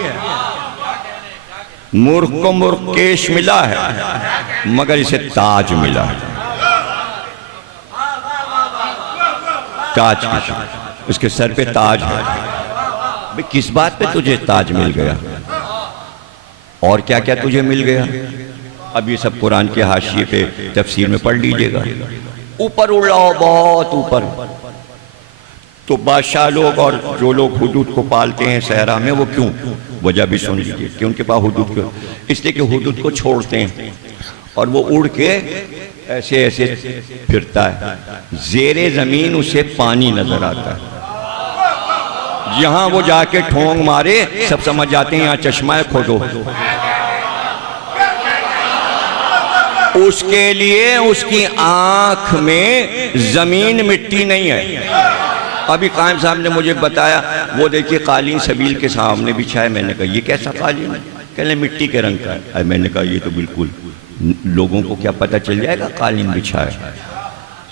मूर्ख को मूर्खेश मिला है, मगर इसे ताज मिला है। ताज उसके सर पे ताज है। भाई किस बात पे तुझे ताज मिल गया और क्या क्या तुझे मिल गया? अब ये सब कुरान के हाशिए पे तफसीर में पढ़ लीजिएगा। ऊपर उड़ाओ, बहुत ऊपर। तो बादशाह लोग और जो लोग हुदूद को पालते हैं सहरा में, वो क्यों, वजह भी सुन लीजिए कि उनके पास हुदूद क्यों। इसलिए कि हुदूद को छोड़ते हैं और वो उड़ के ऐसे ऐसे फिरता है, जेरे जमीन उसे पानी नजर आता है। जहां वो जाके ठोंग मारे सब समझ जाते हैं यहाँ चश्मा है, खोदो। उसके लिए उसकी आंख में जमीन मिट्टी नहीं है। अभी कायम साहब ने मुझे बताया, वो देखिए कालीन सबील के सामने बिछा है। मैंने कहा ये कैसा कालीन है? कहले मिट्टी के रंग का है। मैंने कहा ये तो बिल्कुल, लोगों को क्या पता चल जाएगा कालीन बिछा है?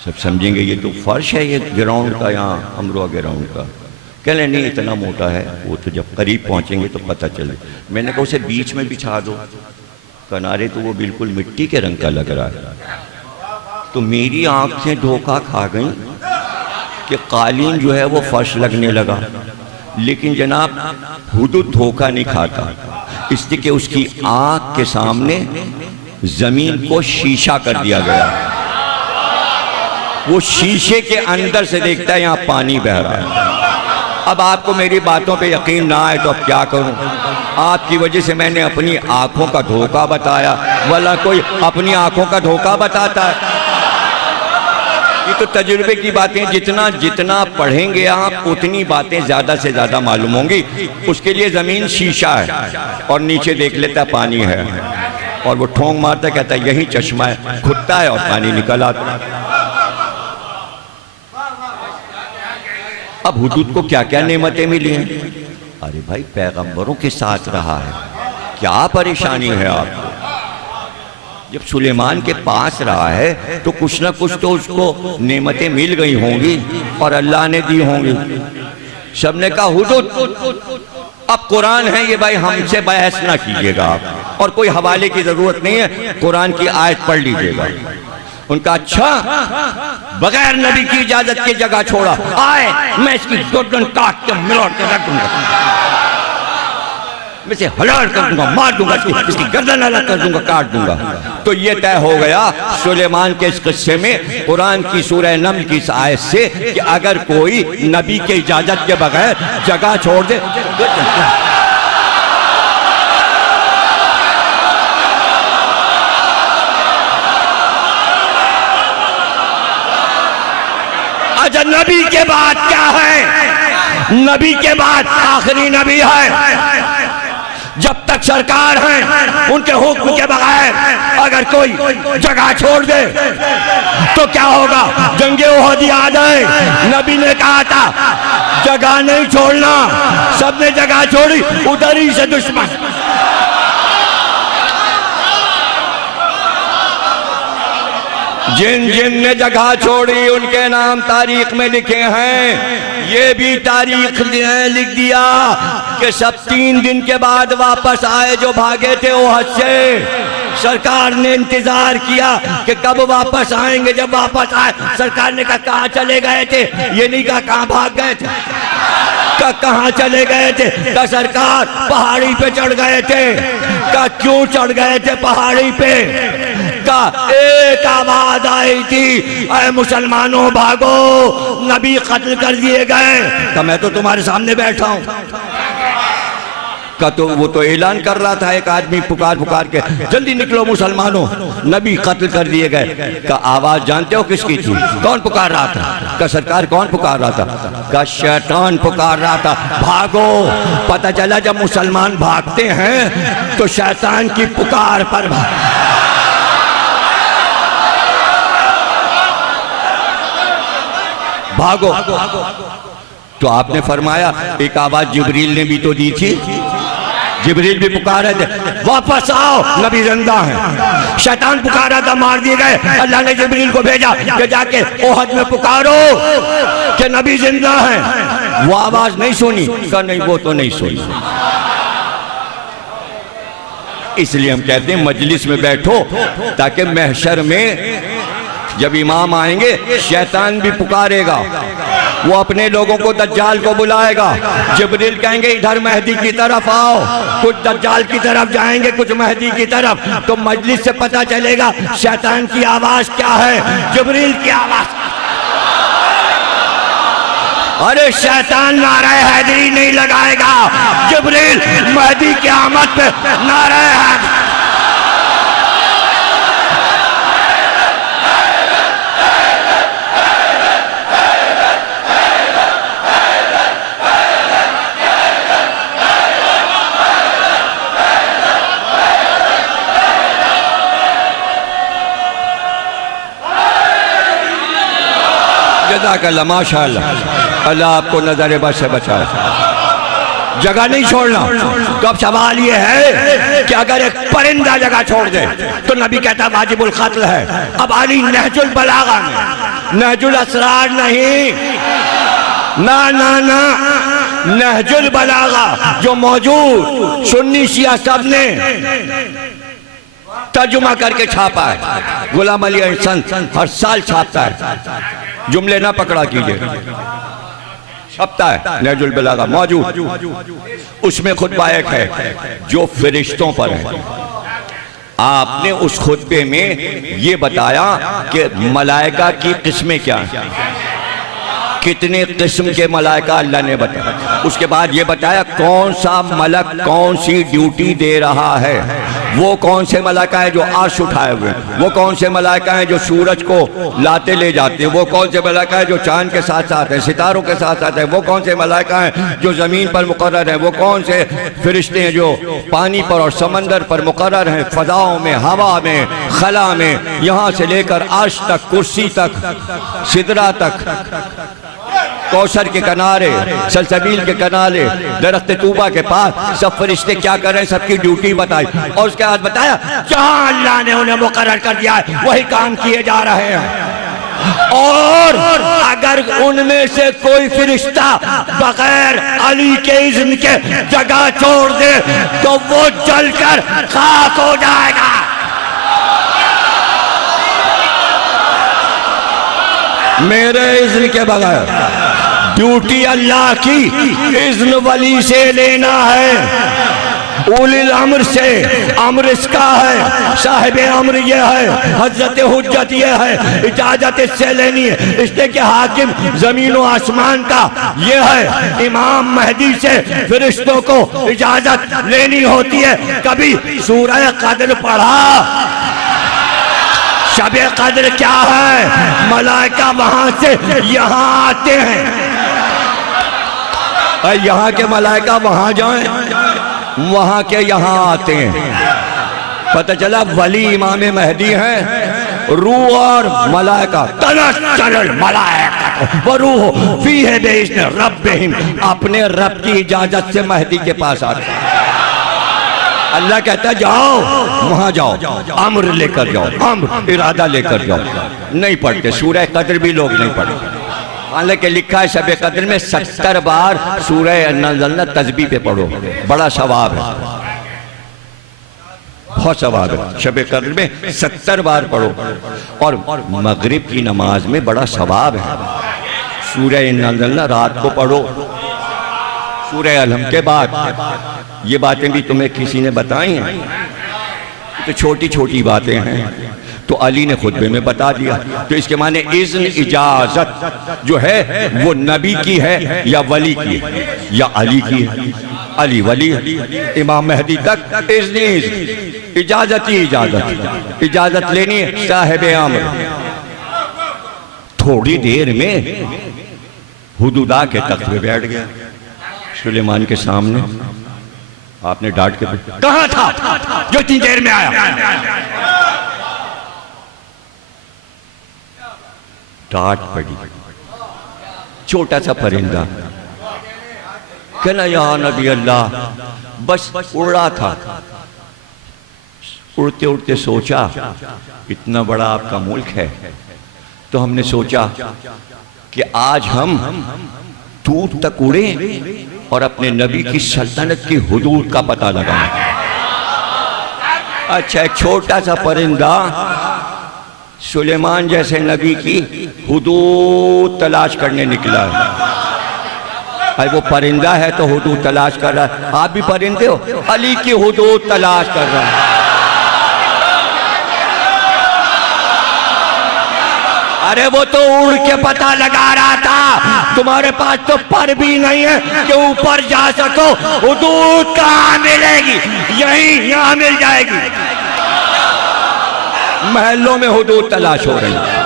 सब समझेंगे ये तो फर्श है, ये ग्राउंड का, यहाँ अमरोहा ग्राउंड का। कहले नहीं इतना मोटा है, वो तो जब करीब पहुंचेंगे तो पता चले। मैंने कहा उसे बीच में बिछा दो किनारे, तो वो बिल्कुल मिट्टी के रंग का लग रहा है। तो मेरी आंखें धोखा खा गई कि कालीन जो है वो फर्श लगने लगा। लेकिन जनाब हुदूद धोखा नहीं खाता, इसलिए कि उसकी आंख के सामने जमीन को शीशा कर दिया गया। वो शीशे के अंदर से देखता है यहाँ पानी बह रहा है। अब आपको मेरी बातों पे यकीन ना आए तो अब क्या करूं? आपकी वजह से मैंने अपनी आंखों का धोखा बताया, वाला कोई अपनी आंखों का धोखा बताता है? ये तो तजुर्बे की बातें, जितना जितना पढ़ेंगे आप उतनी बातें ज्यादा से ज्यादा मालूम होंगी। उसके लिए जमीन शीशा है और नीचे देख लेता पानी है, और वो ठोंग मारता कहता है यही चश्मा है, खुदता है और पानी निकल आता है। अब हुदूद को क्या क्या नेमतें मिली हैं? अरे भाई पैगंबरों के साथ रहा है, क्या परेशानी है आपको? जब सुलेमान के पास रहा है तो कुछ ना कुछ तो उसको नेमतें मिल गई होंगी और अल्लाह ने दी होंगी। सबने कहा हुदूद अब कुरान है ये, भाई हमसे बहस ना कीजिएगा आप, और कोई हवाले की जरूरत नहीं है, कुरान की आयत पढ़ लीजिएगा। उनका अच्छा, बगैर नबी की इजाजत की जगह छोड़ा, आए मैं इसकी गर्दन काट के मिलाट के रख दूंगा, मैं इसे हलाल कर दूंगा, मार दूंगा, इसकी गर्दन अलग कर दूंगा, काट दूंगा। तो ये तय हो गया सुलेमान के इस किस्से में, कुरान की सूरह नम्ल की इस आयत से, कि अगर कोई नबी के इजाजत के बगैर जगह छोड़ दे अच्छा नबी के बाद क्या है? नबी के बाद आखिरी नबी है। जब तक सरकार है उनके हुक्म के बगैर अगर कोई जगह छोड़ दे तो क्या होगा? जंगे ओहद याद है, नबी ने कहा था जगह नहीं छोड़ना, सबने जगह छोड़ी, उधर ही से दुश्मन। जिन जिन ने जगह छोड़ी उनके नाम तारीख में लिखे हैं। ये भी तारीख लिख दिया कि सब 3 दिन के बाद वापस आए जो भागे थे ओहद से। सरकार ने इंतजार किया कि कब वापस आएंगे। जब वापस आए सरकार ने कहा कहाँ चले गए थे? ये नहीं कहा कहाँ भाग गए थे, कहाँ चले गए थे? का सरकार पहाड़ी पे चढ़ गए थे। का क्यों चढ़ गए थे पहाड़ी पे? का एक आवाज आई थी, ऐ मुसलमानों भागो, नबी कत्ल कर दिए गए। का मैं तो तुम्हारे सामने बैठा हूं। का तो वो तो ऐलान कर रहा था एक आदमी पुकार पुकार के, जल्दी निकलो मुसलमानों, नबी कत्ल कर दिए गए। का आवाज जानते हो किसकी थी? कौन पुकार रहा था? का सरकार कौन पुकार रहा था? का शैतान पुकार रहा था, भागो। पता चला जब मुसलमान भागते हैं तो शैतान की पुकार पर भागो। तो आपने फरमाया एक आवाज जिब्रील ने भी तो दी थी, जिब्रील भी पुकारे थे वापस आओ, नबी जिंदा है। शैतान पुकारा था, मार दिए गए। अल्लाह ने जिब्रील को भेजा कि जाके ओहद में पुकारो कि नबी जिंदा है। वो आवाज नहीं सुनी? का नहीं, वो तो नहीं सुनी। इसलिए हम कहते हैं मजलिस में बैठो ताकि महशर में जब इमाम आएंगे शैतान भी पुकारेगा, वो अपने लोगों को दज्जाल को बुलाएगा। जिब्रील कहेंगे इधर मेहदी की तरफ आओ, कुछ दज्जाल की तरफ जाएंगे, कुछ मेहदी की तरफ। तो मजलिस से पता चलेगा शैतान की आवाज क्या है, जिब्रील की आवाज। अरे शैतान नारे हैदरी नहीं लगाएगा, जिब्रील मेहदी की आमद पे नारे हैदरी। जज़ाकल्लाह, माशाअल्लाह, अल्लाह आपको नजर बस से बचाए। जगह नहीं छोड़ना। तो अब सवाल ये है कि अगर एक परिंदा जगह छोड़ दे तो नबी कहता वाजिबुल कत्ल है। अब अली नहजुल बलागा में, नहजुल असरार नहीं, ना ना ना, नहजुल बलागा जो मौजूद सुन्नी शिया सब ने तर्जुमा करके छापा है। गुलाम अली अहसन हर साल छापता है, जुमले ना पकड़ा कीजिए, छपता है नहजुल बलागा मौजूद। उसमें खुतबा एक है जो फरिश्तों पर है। आपने उस खुतबे में ये बताया कि मलाइका की किस्में क्या हैं, कितने किस्म के मलाइका अल्लाह ने बताया। उसके बाद ये बताया कौन सा मलक कौन सी ड्यूटी दे रहा है। वो कौन से मलाइका हैं जो अर्श उठाए हुए, वो कौन से मलाइका हैं जो सूरज को लाते ले जाते हैं, वो कौन से मलाइका हैं जो चांद के साथ साथ हैं, सितारों के साथ साथ हैं, वो कौन से मलाइका हैं जो ज़मीन पर मुकर्रर हैं, वो कौन से फरिश्ते हैं जो पानी पर और समंदर पर मुकर्रर हैं, फ़ज़ाओं में, हवा में, खला में, यहाँ से लेकर अर्श तक, कुर्सी तक, सिदरा तक, कौसर के किनारे, सलसबील के किनारे, दरख्त तूबा के पास, सब फरिश्ते क्या कर रहे हैं, सबकी ड्यूटी बताई। और उसके बाद बताया जहां अल्लाह ने उन्हें मुकर्रर कर दिया है वही काम किए जा रहे हैं। और अगर उनमें से कोई फरिश्ता बगैर अली के इज़्न के जगह छोड़ दे तो वो जलकर खाक हो जाएगा। मेरे इज़्न के बगैर ड्यूटी अल्लाह की इज़्न वली से लेना है, उलिल अम्र से। अम्र इसका है, साहिब अम्र ये है, हजरत हुज्जत ये है, इजाजत इससे लेनी है। इसलिए कि हाकिम जमीन व आसमान का ये है, इमाम महदी से फरिश्तों को इजाजत लेनी होती है। कभी सूरह कद्र पढ़ा, शबे कद्र क्या है? मलाइका वहां से यहाँ आते हैं, यहाँ के मलाइका वहां जाएं, वहां के यहाँ आते हैं। पता चला वली इमाम महदी हैं, रूह और मलाइका तनस्सलुल मलाइका व रूह फीहि बिइज़्नि रब्बिहिम, अपने रब की इजाजत से महदी के पास आते हैं। अल्लाह कहता है जाओ, वहां जाओ, अम्र लेकर जाओ, अम्र इरादा लेकर जाओ। नहीं पढ़ते सूरह कद्र भी लोग नहीं पढ़ते, हालांकि लिखा है शब कद्र में 70 बार सूरह नज़लना तस्बीह पे पढ़ो, बड़ा सवाब है, बहुत सवाब है। शब कद्र में 70 बार पढ़ो, और मगरिब की नमाज में बड़ा सवाब है। सूरह नज़लना रात को पढ़ो, सूरह अलम के बाद। ये बातें भी तुम्हें किसी ने बताई हैं, तो छोटी छोटी बातें हैं, तो अली ने खुतबे में बता दिया। तो इसके माने इज़्न, इजाजत जो है वो नबी की है या वली की है या अली की है? अली वली है, इमाम महदी तक इज़्न, इजाजत ही इजाजत, इजाजत लेनी है साहिब अम्र। थोड़ी देर में हुदूदा के तख्त पे बैठ गया सुलेमान के सामने। आपने डांट के कहाँ था जो इतनी देर में आया? डांट पड़ी। छोटा सा परिंदा कहना या नबी अल्लाह, बस उड़ रहा था, उड़ते उड़ते सोचा इतना बड़ा आपका मुल्क है, तो हमने सोचा कि आज हम दूर तक उड़े और अपने नबी की सल्तनत की हुदूद का पता लगाएं। अच्छा, एक छोटा सा परिंदा सुलेमान जैसे नबी की हुदूद तलाश करने निकला है। अरे वो परिंदा है तो हुदूद तलाश कर रहा है, आप भी परिंदे हो, अली की हुदूद तलाश कर रहा है। अरे वो तो उड़ के पता लगा रहा था, तुम्हारे पास तो पर भी नहीं है कि ऊपर जा सको। हुदूद कहाँ मिलेगी? यहीं यहाँ मिल जाएगी। महलों में हुदूद तलाश हो रही है।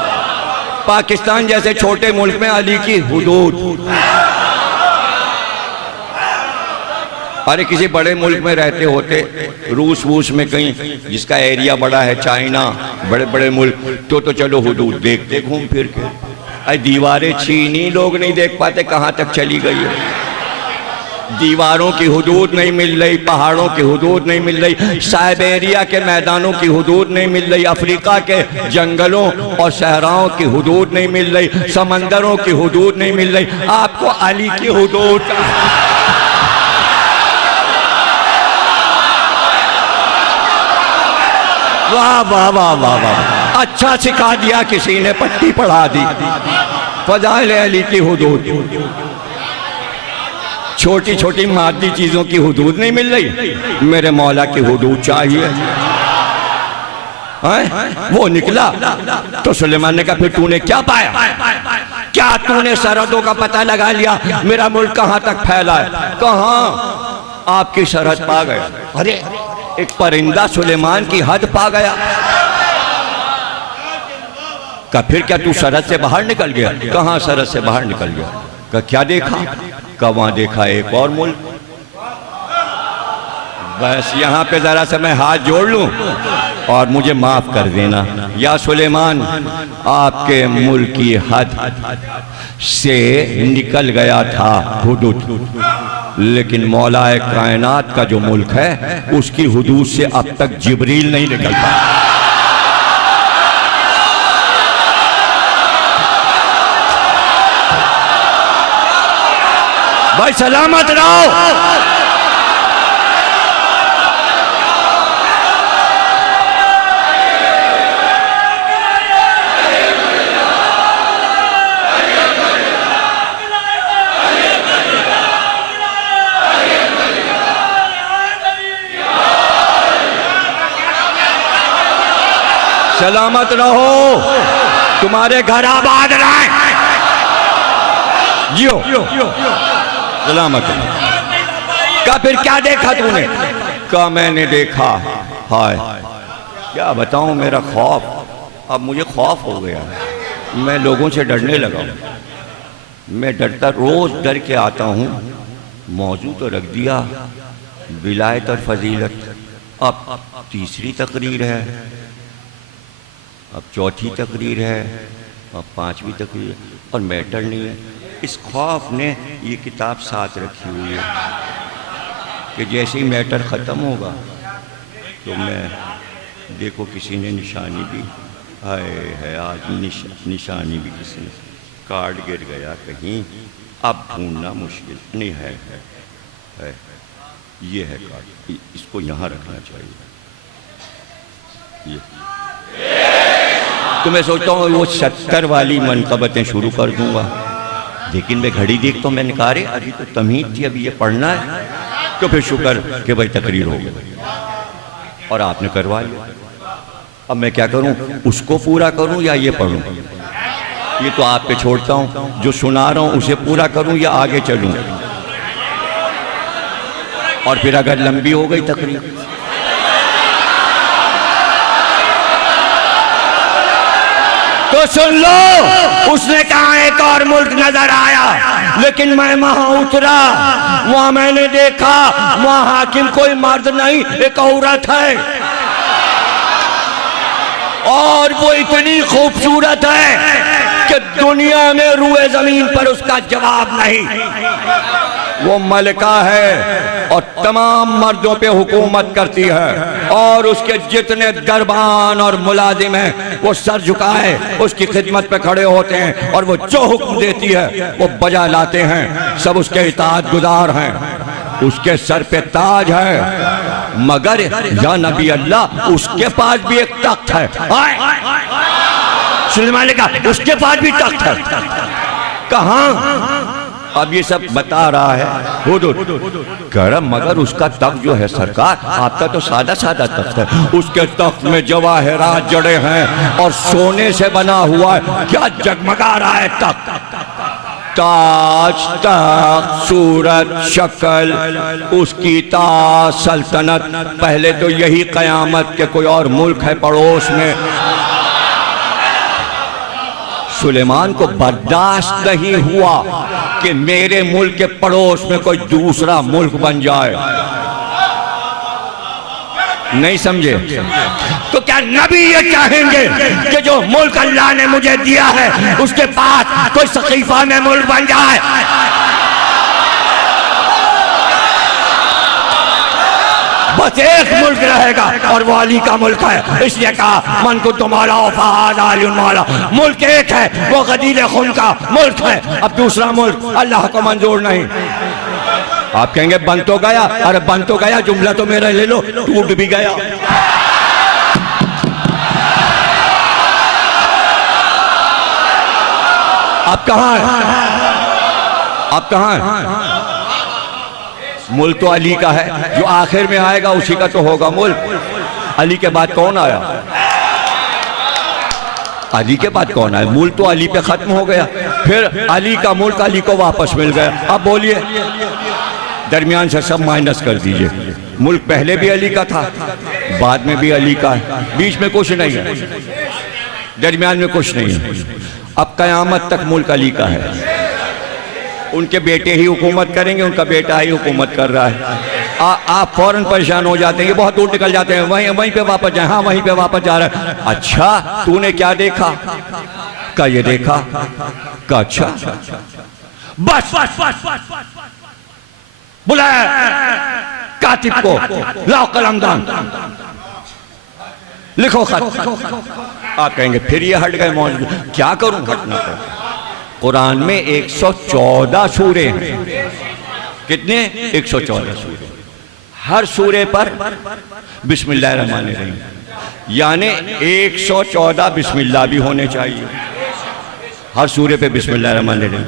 पाकिस्तान जैसे छोटे मुल्क में अली की हुदूद। अरे किसी बड़े मुल्क में रहते होते, रूस वूस में कहीं जिसका एरिया बड़ा है, चाइना, बड़े बड़े मुल्क, तो चलो हुदूद देखते घूम फिर के। अरे दीवारें छीनी, लोग नहीं देख पाते कहाँ तक चली गई है। दीवारों की हुदूद नहीं मिल रही, पहाड़ों की हुदूद नहीं मिल रही, साइबेरिया के मैदानों की हुदूद नहीं मिल रही, अफ्रीका के जंगलों और सहराओं की हुदूद नहीं मिल रही, समंदरों की हुदूद नहीं मिल रही। आपको अली की हुदूद। वाह वाह वाह वाह वाह, अच्छा सिखा दिया किसी ने, पट्टी पढ़ा दी। फज़ाइल अली की हुदूद। छोटी छोटी मादी चीजों की हुदूद नहीं मिल रही, मेरे मौला की हुदूद चाहिए। वो निकला तो सुलेमान ने कहा फिर तूने क्या पाया? क्या तूने सरहदों का पता लगा लिया? मेरा मुल्क कहाँ तक फैला है? कहाँ आपकी सरहद पा गए? अरे एक परिंदा सुलेमान की हद पा गया। का फिर क्या तू सरहद से बाहर निकल गया? कहाँ सरहद से बाहर निकल गया? का क्या देखा? का वहां देखा एक और मुल्क। बस यहाँ पे जरा सा मैं हाथ जोड़ लूं और मुझे माफ कर देना। या सुलेमान, आपके मुल्क की हद से निकल गया था हुदूद, लेकिन मौलाए कायनात का जो मुल्क है उसकी हुदूद से अब तक जिब्रील नहीं निकल पाया। भाई सलामत रहो। सलामत रहो, तुम्हारे घर आबाद रहें। जियो सलामत। का फिर क्या देखा तूने? का मैंने देखा, हाय क्या बताऊं, मेरा खौफ अब मुझे खौफ हो गया, मैं लोगों से डरने लगा। मैं डरता, रोज़ डर के आता हूँ। मौजू तो रख दिया विलायत और फजीलत, अब तीसरी तकरीर है, अब चौथी तकरीर है, अब पांचवी तकरीर है, और मैटर नहीं है। इस खौफ ने ये किताब साथ रखी हुई है कि जैसे ही मैटर ख़त्म होगा तो मैं देखो किसी ने निशानी भी है आज निशानी भी किसी ने कार्ड गिर गया कहीं, अब ढूंढना मुश्किल नहीं है। ये है कार्ड, इसको यहाँ रखना चाहिए। ये तो मैं सोचता हूँ वो 70 वाली मनकबतें शुरू कर दूंगा, लेकिन मैं घड़ी देखता हूँ, मैंने कहा अरे अभी तो तमीज़ थी, अभी ये पढ़ना है। तो फिर शुक्र कि भाई तकरीर हो गई और आपने करवा लिया। अब मैं क्या करूं, उसको पूरा करूं या ये पढ़ूं? ये तो आप पे छोड़ता हूं, जो सुना रहा हूं उसे पूरा करूं या आगे चलूं। और फिर अगर लंबी हो गई तकरीर तो सुन लो, उसने कहा एक और मुल्क नजर आया, लेकिन मैं वहां उतरा, वहां मैंने देखा वहां हाकिम कोई मर्द नहीं, एक औरत है, और वो इतनी खूबसूरत है कि दुनिया में रुए जमीन पर उसका जवाब नहीं। वो मलिका है और तमाम मर्दों पे हुकूमत करती है, और उसके जितने दरबान और मुलाजिम हैं वो सर झुकाए उसकी खिदमत पे खड़े होते हैं, और वो जो हुक्म देती है वो बजा लाते हैं, सब उसके इताअत गुजार हैं। उसके सर पे ताज है, मगर या नबी अल्लाह उसके पास भी एक तख्त है। सुलेमान ने कहा उसके पास भी तख्त है। कहाँ? अब ये सब बता रहा है हुदुद करम, मगर उसका तख्त जो है सरकार, आपका तो सादा सादा तख्त है, उसके तख्त में जवाहरात जड़े हैं और सोने से बना हुआ है। क्या जगमगा रहा है तख्त, ताज, तख्त, सूरत, शक्ल, उसकी ताज सल्तनत। पहले तो यही कयामत के कोई और मुल्क है पड़ोस में। सुलेमान को बर्दाश्त नहीं हुआ कि मेरे मुल्क के पड़ोस में कोई दूसरा मुल्क बन जाए। नहीं समझे? तो क्या नबी ये चाहेंगे कि जो मुल्क अल्लाह ने मुझे दिया है उसके पास कोई सकीफा में मुल्क बन जाए? बस एक मुल्क रहेगा और वो अली का मुल्क है। इसलिए कहा मन को तुम्हारा मौला, मुल्क एक है, वो गदीर खुन का मुल्क है। अब दूसरा मुल्क अल्लाह को मंजूर नहीं। आप कहेंगे बन तो गया, अरे बन तो गया, जुमला तो मेरा ले लो, टूट भी गया। अब कहाँ है? अब कहाँ है? मुल्क तो अली का है, जो आखिर में आएगा उसी का तो होगा मुल्क। अली के बाद कौन आया? अली के बाद कौन आया? मुल्क तो अली पे खत्म हो गया, फिर अली का मुल्क अली को वापस मिल गया। अब बोलिए, दरमियान से सब माइनस कर दीजिए। मुल्क पहले भी अली का था, बाद में भी अली का है, बीच में कुछ नहीं है, दरमियान में कुछ नहीं है। अब कयामत तक मुल्क अली का है। उनके बेटे ही हुकूमत करेंगे, उनका बेटा ही हुकूमत कर रहा है। आप फौरन परेशान हो जाते हैं, ये बहुत दूर निकल जाते हैं, वहीं पे वापस जाए, हाँ वहीं पे वापस जा रहा है। अच्छा तूने क्या देखा? का ये देखा का? अच्छा बस बुलाया कातिब को, लाओ कलमदान, लिखो खत। आप कहेंगे फिर ये हट गए मौजूद, क्या करूं? हटना पड़ता। कुरान में 114 सूरे हैं। कितने? 114 सूरे। हर सूरे पर बिस्मिल्लाहिर्रहमानिर्रहीम, यानी 114 बिस्मिल्लाह भी होने चाहिए हर सूरे पे बिस्मिल्लाहिर्रहमानिर्रहीम।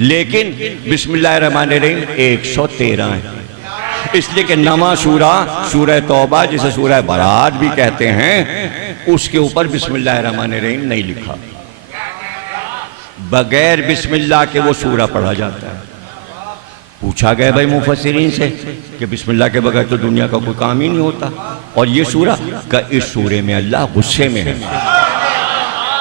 लेकिन बिस्मिल्लाहिर्रहमानिर्रहीम 113 है, इसलिए कि नमा सूरह तौबा, जिसे सूरह बरात भी कहते हैं, उसके ऊपर बिस्मिल्लाहिर्रहमानिर्रहीम नहीं लिखा। बगैर बिस्मिल्लाह के वो सूरा पढ़ा जाता है। पूछा गया भाई मुफस्सिरीन से कि बिस्मिल्लाह के बगैर तो दुनिया का कोई काम ही नहीं होता, और ये सूरा का, इस सूरे में अल्लाह गुस्से में है।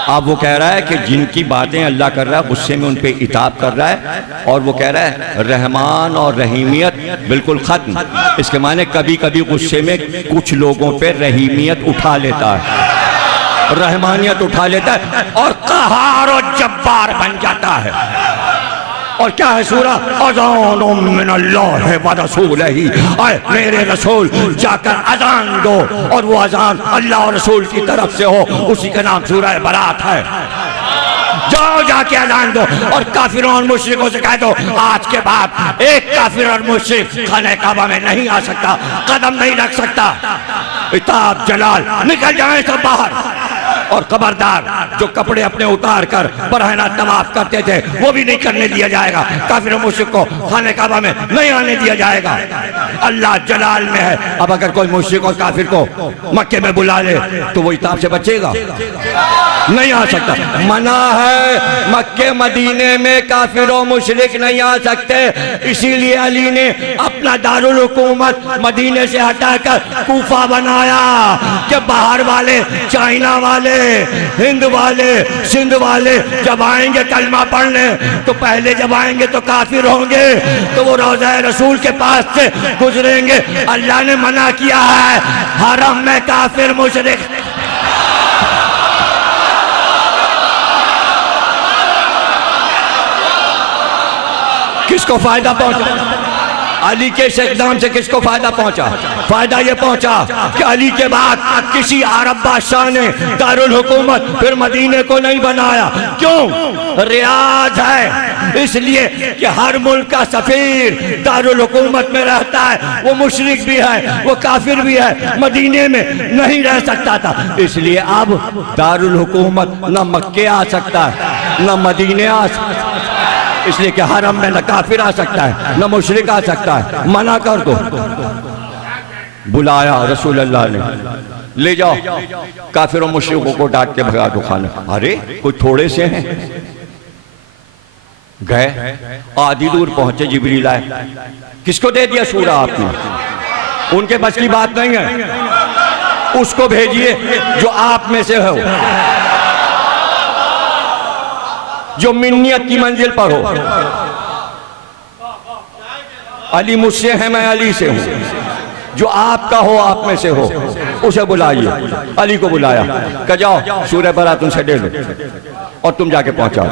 अब वो कह रहा है कि जिनकी बातें अल्लाह कर रहा है गुस्से में उन पे इताब कर रहा है, और वो कह रहा है रहमान और रहीमियत बिल्कुल खत्म। इसके माने कभी कभी गुस्से में कुछ लोगों पे रहीमियत उठा लेता है, रहमानियत उठा लेता है और कहार और जब्बार बन जाता है। और क्या है सूरा, अज़ानुम मिनल्लाह व रसूलिही, आए मेरे रसूल जाकर अजान दो, और वो अजान अल्लाह और रसूल की तरफ से हो, उसी का नाम सूरा बरात है। जाओ जाके अजान दो और काफिरों और मुशरिकों से कह दो आज के बाद एक काफिर और मुशरिक खाने काबा में नहीं आ सकता, कदम नहीं रख सकता। इताब जलाल निकल जाए सब बाहर। और खबरदार जो कपड़े अपने उतार कर बरहना तवाफ करते थे वो भी नहीं करने दिया जाएगा। काफिर मुशरिक को खाने काबा में नहीं आने दिया जाएगा। अल्लाह जलाल में है। अब अगर कोई मुशरिक और काफिर को मक्के में बुला ले तो वो इताब से बचेगा, नहीं आ सकता। मना है, मक्के मदीने में काफिर और मुशरिक नहीं आ सकते। इसीलिए अली ने अपना दारुल हुकूमत मदीने से हटाकर कूफा बनाया कि बाहर वाले, चाइना वाले, हिंद वाले, सिंध वाले जब आएंगे कलमा पढ़ने तो पहले जब आएंगे तो काफिर होंगे, तो वो रोज़ा रसूल के पास से गुजरेंगे। अल्लाह ने मना किया है हरम में काफिर मुशरिक। किसको फायदा पहुंचा? अली के इस इक़दाम से किसको फायदा पहुंचा? फायदा ये पहुंचा कि अली के बाद किसी अरब बादशाह ने दारुल हुकूमत फिर मदीने को नहीं बनाया। क्यों? रियाज है, इसलिए कि हर मुल्क का सफीर दारुल हुकूमत में रहता है। वो मुशरिक भी है, वो काफिर भी है, मदीने में नहीं रह सकता था। इसलिए अब दारुल हुकूमत न मक्के आ सकता है न मदीने आ सकता है। इसलिए कि हरम में न काफिर आ सकता है न मुशरिक आ सकता है। मना कर दो। बुलाया रसूल अल्लाह ने, ले जाओ काफिरों मुशरिकों को डांट के भगा दो खाने। अरे कोई थोड़े से हैं। गए, आधी दूर पहुंचे, जिब्रील आए। किसको दे दिया सूरा आपने? उनके बस की बात नहीं है। उसको भेजिए जो आप में से हो, जो मिन्नियत की मंजिल पर हो। अली मुझसे है, मैं अली से हूं। जो आपका हो, आप में से हो, उसे बुलाइए। अली को बुलाया, कह जाओ सूरह बरात उनसे ले लो और तुम जाके पहुंचाओ।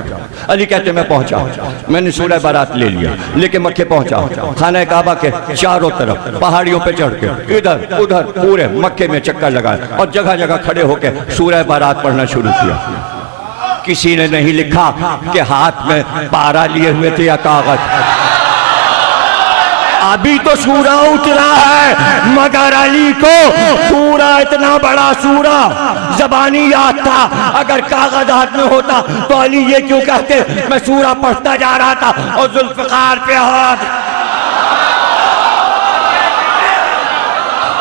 अली कहते मैं पहुंचा, मैंने सूरह बरात ले लिया, लेके मक्के पहुंचा। खाना काबा के चारों तरफ पहाड़ियों पे चढ़ के इधर उधर पूरे मक्के में चक्कर लगाए और जगह जगह खड़े होकर सूरह बरात पढ़ना शुरू किया। किसी ने नहीं लिखा कि हाथ में पारा लिए हुए थे या कागज। अभी तो सूरा उतरा है, मगर अली को पूरा इतना बड़ा सूरा जबानी याद था। अगर कागज हाथ में होता तो अली ये क्यों कहते मैं सूरा पढ़ता जा रहा था और जुल्फ़िकार पे हाथ।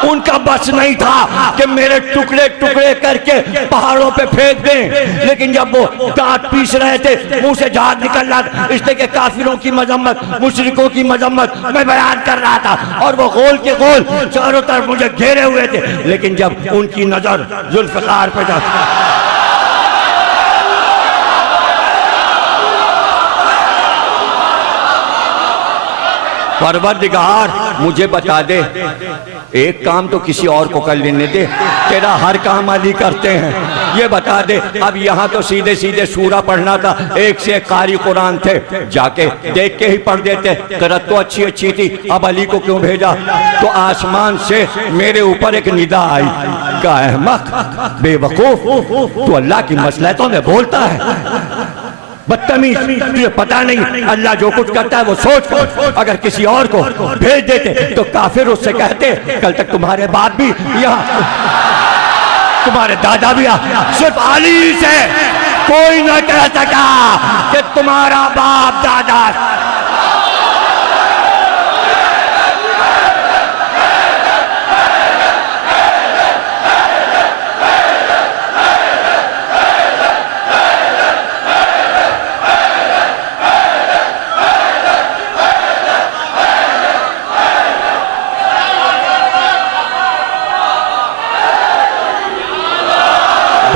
उनका बस नहीं था कि मेरे टुकड़े टुकड़े करके पहाड़ों पे फेंक दें। लेकिन जब वो दांत पीस रहे थे, मुंह से झाग निकल रहा था, इसलिए कि काफिरों की मजम्मत, मुशरिकों की मजम्मत मैं बयान कर रहा था और वो गोल के गोल चारों तरफ मुझे घेरे हुए थे। लेकिन जब उनकी नजर जुल्फ़िकार पे जाती, परवरदिगार मुझे बता दे, एक काम तो किसी और को कर लेने दे, तेरा हर काम अली करते हैं, ये बता दे। अब यहाँ तो सीधे सीधे सूरा पढ़ना था, एक से एक कारी कुरान थे, जाके देख के ही पढ़ देते। क़िरात तो अच्छी अच्छी थी, अब अली को क्यों भेजा? तो आसमान से मेरे ऊपर एक निदा आई, का अहमक बेवकूफ, तो अल्लाह की मसलहतों में बोलता है, बदतमीज, तुझे पता नहीं अल्लाह जो कुछ करता है वो सोच कर। अगर किसी और को भेज देते तो काफिर उससे कहते कल तक तुम्हारे बाप भी यहाँ, तुम्हारे दादा भी यहाँ, सिर्फ अली से कोई न कह सका कि तुम्हारा बाप दादा।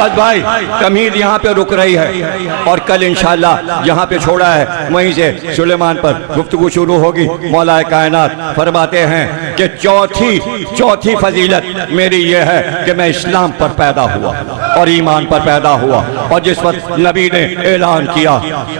बस भाई तमीज़ यहाँ पे रुक रही है और कल इंशाअल्लाह जहाँ पे छोड़ा है वहीं से सुलेमान पर गुफ्तगू शुरू होगी। मौला कायनात फरमाते हैं कि चौथी फजीलत मेरी ये है कि मैं इस्लाम पर पैदा हुआ और ईमान पर पैदा हुआ, और जिस वक्त नबी ने ऐलान किया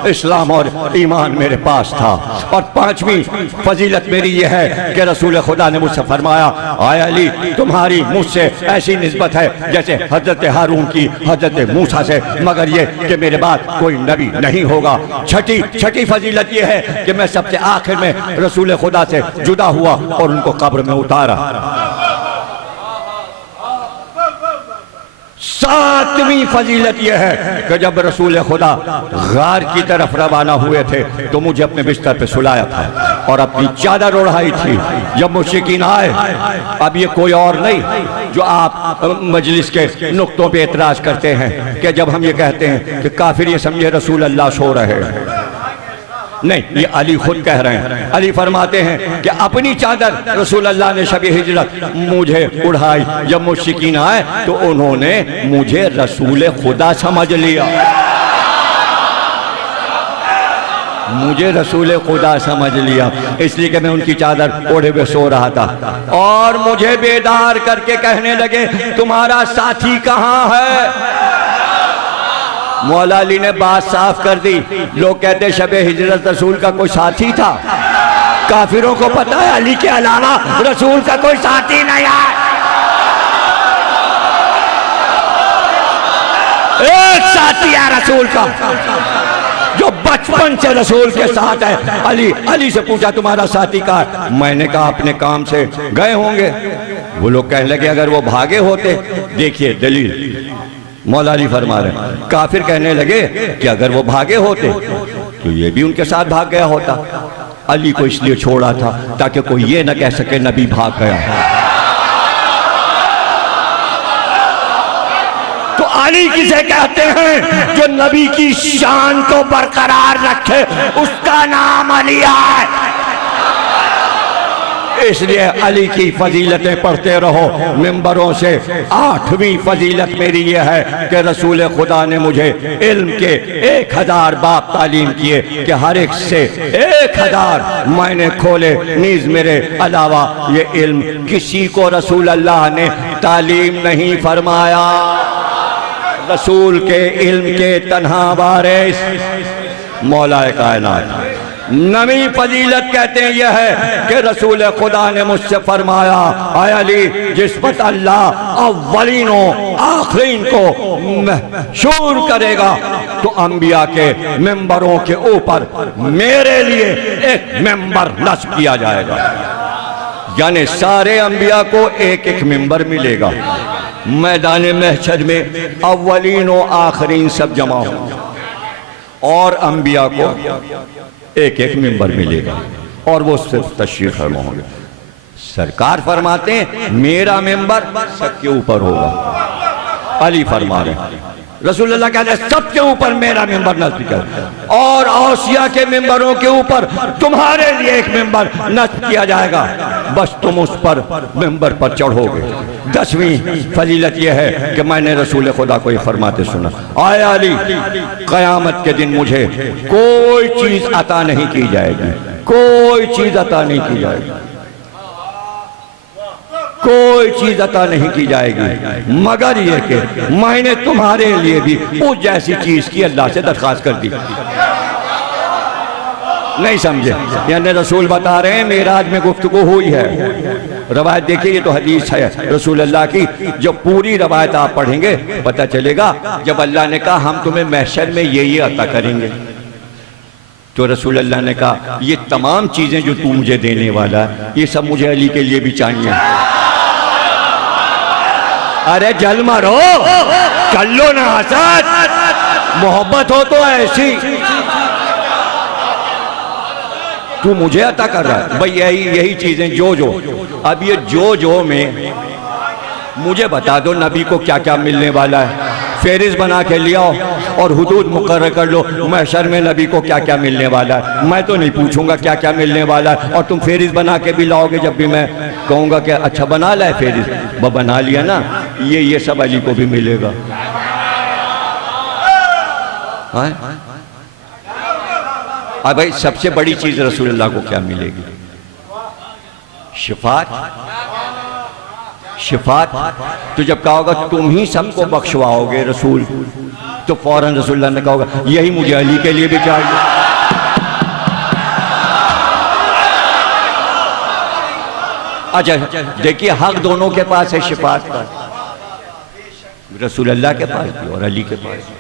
इस्लाम और ईमान मेरे पास था। और पांचवी फजीलत मेरी ये है कि रसूल खुदा ने मुझसे फरमाया, आय अली तुम्हारी मुझसे ऐसी निस्बत है जैसे हजरत हारून की हजरत मूसा से, मगर ये कि मेरे बाद कोई नबी नहीं होगा। छठी फजीलत ये है कि मैं सबसे आखिर में रसूल खुदा से जुदा हुआ और उनको कब्र में उतारा। सातवीं फजीलत यह है कि जब रसूल खुदा गार की तरफ रवाना हुए थे तो मुझे अपने बिस्तर पे सुलाया था और अपनी चादर ओढ़ाई थी। जब मुश्रिकीन आए, अब ये कोई और नहीं जो आप मजलिस के नुक्तों पे एतराज करते हैं कि जब हम ये कहते हैं कि काफिर ये समझे रसूल अल्लाह सो रहे हैं, नहीं, ये अली खुद कह रहे हैं। अली फरमाते हैं कि अपनी चादर रसूल अल्लाह ने शब हिजरत मुझे उड़ाई। जब मुश्रिकीन आए तो उन्होंने मुझे रसूल खुदा समझ लिया, मुझे रसूल खुदा समझ लिया, इसलिए कि मैं उनकी चादर ओढ़े हुए सो रहा था और मुझे बेदार करके कहने लगे तुम्हारा साथी कहाँ है। मौला अली ने बात साफ कर दी। लोग कहते शबे हिजरत रसूल का कोई साथी था, काफिरों को पता है अली के अलावा रसूल का कोई साथी नहीं है। एक साथी है रसूल का जो बचपन से रसूल के साथ है। अली से पूछा तुम्हारा साथी कहाँ है? मैंने कहा अपने काम से गए होंगे। वो लोग कहने लगे अगर वो भागे होते, देखिए दलील मौला अली फरमा रहे। काफिर कहने लगे कि अगर वो भागे होते तो ये भी उनके साथ भाग गया होता। अली को इसलिए छोड़ा था ताकि कोई ये न कह सके नबी भाग गया। तो अली किसे कहते हैं? जो नबी की शान को बरकरार रखे, उसका नाम अली है। इसलिए अली की फजीलतें पढ़ते रहो मिंबरों से। आठवीं फजीलत मेरी यह है कि रसूल खुदा ने मुझे इल्म के 1000 बाब तालीम किए कि हर एक से 1000 मैंने खोले। नीज मेरे अलावा ये इल्म किसी को रसूल अल्लाह ने तालीम नहीं फरमाया। रसूल के इल्म के तन्हा वारिस मौला कायनात। नवी फजीलत कहते हैं यह है कि रसूल खुदा ने मुझसे फरमाया, आय अली जिस वक्त अल्लाह अव्वलीनों आखिरीन को मशहूर करेगा तो अंबिया के मेंबरों के ऊपर मेरे लिए एक मेंबर नस्ब किया जाएगा। यानी सारे अंबिया को एक एक मेंबर मिलेगा। मैदान महशर में अव्वलीनों आखिरीन सब जमा होंगे और अंबिया को एक एक मेंबर मिलेगा और वो सिर्फ तशरीफ फरमा होंगे। सरकार फरमाते हैं मेरा मेंबर सबके ऊपर होगा। अली फरमा रहे रसूलुल्लाह कहते हैं सबके ऊपर मेरा मेंबर नस्ब कर और औसिया के मेंबरों के ऊपर तुम्हारे लिए एक मेंबर नस्ब किया जाएगा, बस तुम उस पर मेंबर पर चढ़ोगे। 10वीं फजीलत यह है कि मैंने रसूल खुदा को ये फरमाते सुना, आय अली क़यामत के दिन मुझे कोई चीज अता नहीं की जाएगी, कोई चीज अता नहीं की जाएगी, कोई चीज अता नहीं की जाएगी मगर ये कि मैंने तुम्हारे लिए भी उस जैसी चीज की अल्लाह से दरखास्त कर दी। नहीं समझे? यानी रसूल बता रहे हैं मेराज में गुफ्तगू हुई है। रवायत देखिए, ये तो हदीस है रसूल अल्लाह की। जब पूरी रवायत आप पढ़ेंगे पता चलेगा जब अल्लाह ने कहा हम तुम्हें महशर में ये अता करेंगे तो रसूल अल्लाह ने कहा ये तमाम चीजें जो तू मुझे देने वाला है ये सब मुझे अली के लिए भी चाहिए। अरे जल मारो, कर लो ना हसद, मोहब्बत हो तो ऐसी। तू मुझे अता कर रहा है भाई, यही चीजें जो अब ये जो में मुझे बता दो नबी को क्या क्या मिलने वाला है। फेरिस बना के ले आओ और हुदूद मुकर्रर कर लो महशर में नबी को क्या क्या मिलने वाला है। मैं तो नहीं पूछूंगा क्या क्या मिलने वाला है और तुम फेरिस बना के भी लाओगे जब भी मैं कहूँगा कि अच्छा बना लाए फेरिस, वो बना लिया ना, ये सब अली को भी मिलेगा। अब भाई सबसे बड़ी चीज रसूलुल्लाह को क्या मिलेगी? शिफात। शिफात तो जब कहा होगा तुम ही सबको बख्शवाओगे रसूल, तो फौरन रसूलुल्लाह ने कहा होगा यही मुझे अली के लिए भी चाहिए। अच्छा देखिए, हक दोनों के पास है शिफात का, रसूलुल्लाह के पास भी और अली के पास भी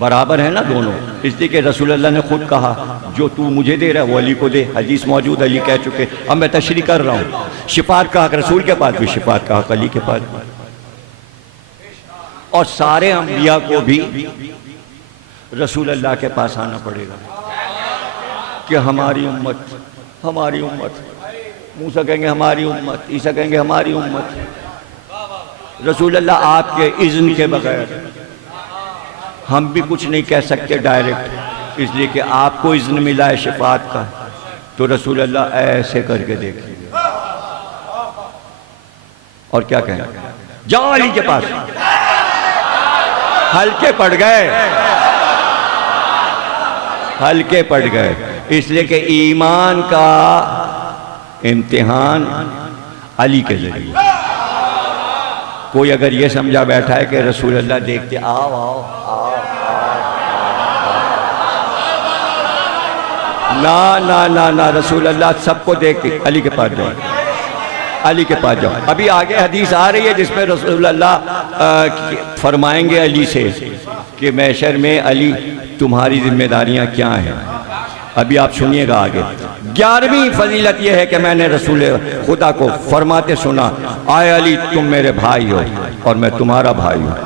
बराबर है ना दोनों। इसलिए कि रसूलुल्लाह ने खुद कहा जो तू मुझे दे रहा है वो अली को दे, हदीस मौजूद, अली कह चुके। अब मैं तशरीह कर रहा हूँ, शिफात का हक रसूल के पास भी, शिफात का हक अली के पास भी। और सारे अंबिया को भी रसूलुल्लाह के पास आना पड़ेगा कि हमारी उम्मत, हमारी उम्मत। मूसा कहेंगे हमारी उम्मत, ईसा कहेंगे हमारी उम्मत। रसूलुल्लाह आपके इज़्न के बगैर हम भी कुछ नहीं कह सकते डायरेक्ट, इसलिए कि आपको इज़्न मिला है शिफात का, तो रसूलुल्लाह ऐसे करके देखिए और क्या कहें, जाओ अली के पास। हल्के पड़ गए, हल्के पड़ गए, इसलिए कि ईमान का इम्तिहान अली के जरिए। कोई अगर ये समझा बैठा है कि रसूलुल्लाह देखते आओ आओ आओ, ना ना ना ना, रसूलुल्लाह सबको देखते अली के पास जाओ, अली के पास जाओ। अभी आगे हदीस आ रही है जिसमें रसूलुल्लाह फरमाएंगे अली से कि महशर में अली तुम्हारी जिम्मेदारियां क्या हैं। अभी आप सुनिएगा आगे। 11वीं फजीलत यह है कि मैंने रसूल खुदा को फरमाते सुना, आए अली तुम मेरे भाई हो और मैं तुम्हारा भाई हूँ,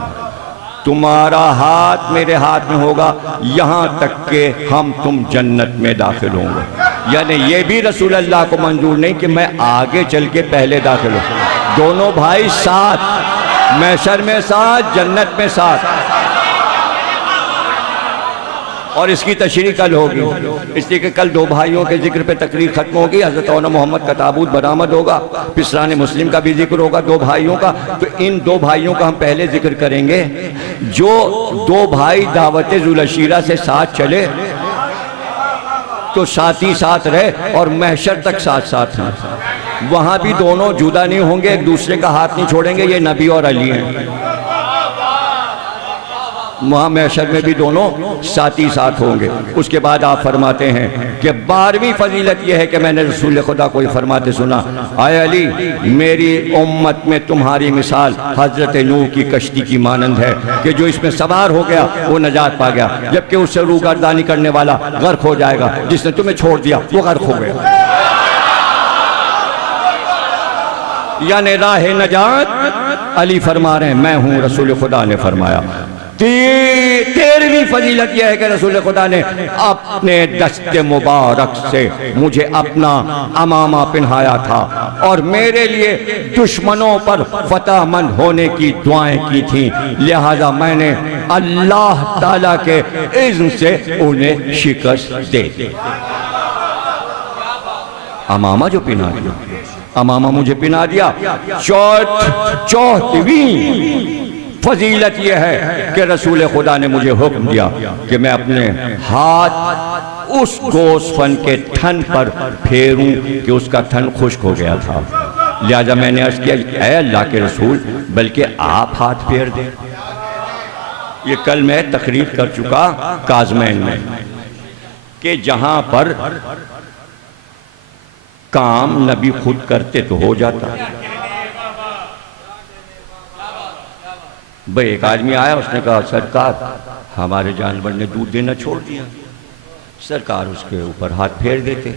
तुम्हारा हाथ मेरे हाथ में होगा यहाँ तक कि हम तुम जन्नत में दाखिल होंगे। यानी ये भी रसूलुल्लाह को मंजूर नहीं कि मैं आगे चल के पहले दाखिल हूँ, दोनों भाई साथ, महशर में साथ, जन्नत में साथ। और इसकी तशरीह कल होगी, इसलिए कि कल दो भाइयों के जिक्र पे तकरीर खत्म होगी। हज़रत औना मोहम्मद का ताबूत बरामद होगा, पिसरान मुस्लिम का भी जिक्र होगा दो भाइयों का। तो इन दो भाइयों का हम पहले जिक्र करेंगे, जो दो भाई दावत जुलशीरा से साथ चले तो साथ ही साथ रहे और महशर तक साथ साथ हैं। वहाँ भी दोनों जुदा नहीं होंगे, एक दूसरे का हाथ नहीं छोड़ेंगे। ये नबी और अली हैं, वहाँ महशर में भी दोनों साथ ही साथ होंगे। उसके बाद आप फरमाते हैं कि 12वीं फजीलत यह है कि मैंने रसूल खुदा को फरमाते सुना, आए अली मेरी उम्मत में तुम्हारी मिसाल हजरत नूह की कश्ती की मानंद है कि जो इसमें सवार हो गया वो नजात पा गया, जबकि उससे रूगर्दानी करने वाला गर्क हो जाएगा। जिसने तुम्हें छोड़ दिया वो गर्क हो गया। यानी राह नजात अली फरमा रहे हैं, मैं हूँ, रसूल खुदा ने फरमाया। 13वीं फजीलत यह है कि रसूल खुदा ने अपने दस्ते मुबारक से मुझे अपना अमामा पहनाया था और मेरे लिए दुश्मनों पर फतहमंद होने की दुआएं की थी, लिहाजा मैंने अल्लाह ताला के इज़्न से उन्हें शिकस्त दे दी। अमामा जो पहना दिया, अमामा मुझे पहना दिया। 4वीं फजीलत यह है कि रसूल खुदा ने मुझे हुक्म दिया कि मैं अपने हाथ उस गोसफन के थन पर फेरूं कि उसका थन खुश्क हो गया था। लिहाजा मैंने अर्ज किया, ऐ अल्लाह के रसूल, बल्कि आप हाथ फेर दें। ये कल मैं तकरीर कर चुका काज़मैन में कि जहां पर काम नबी खुद करते तो हो जाता। भाई एक आदमी आया, उसने कहा सरकार हमारे जानवर ने दूध देना छोड़ दिया। सरकार उसके ऊपर हाथ फेर देते,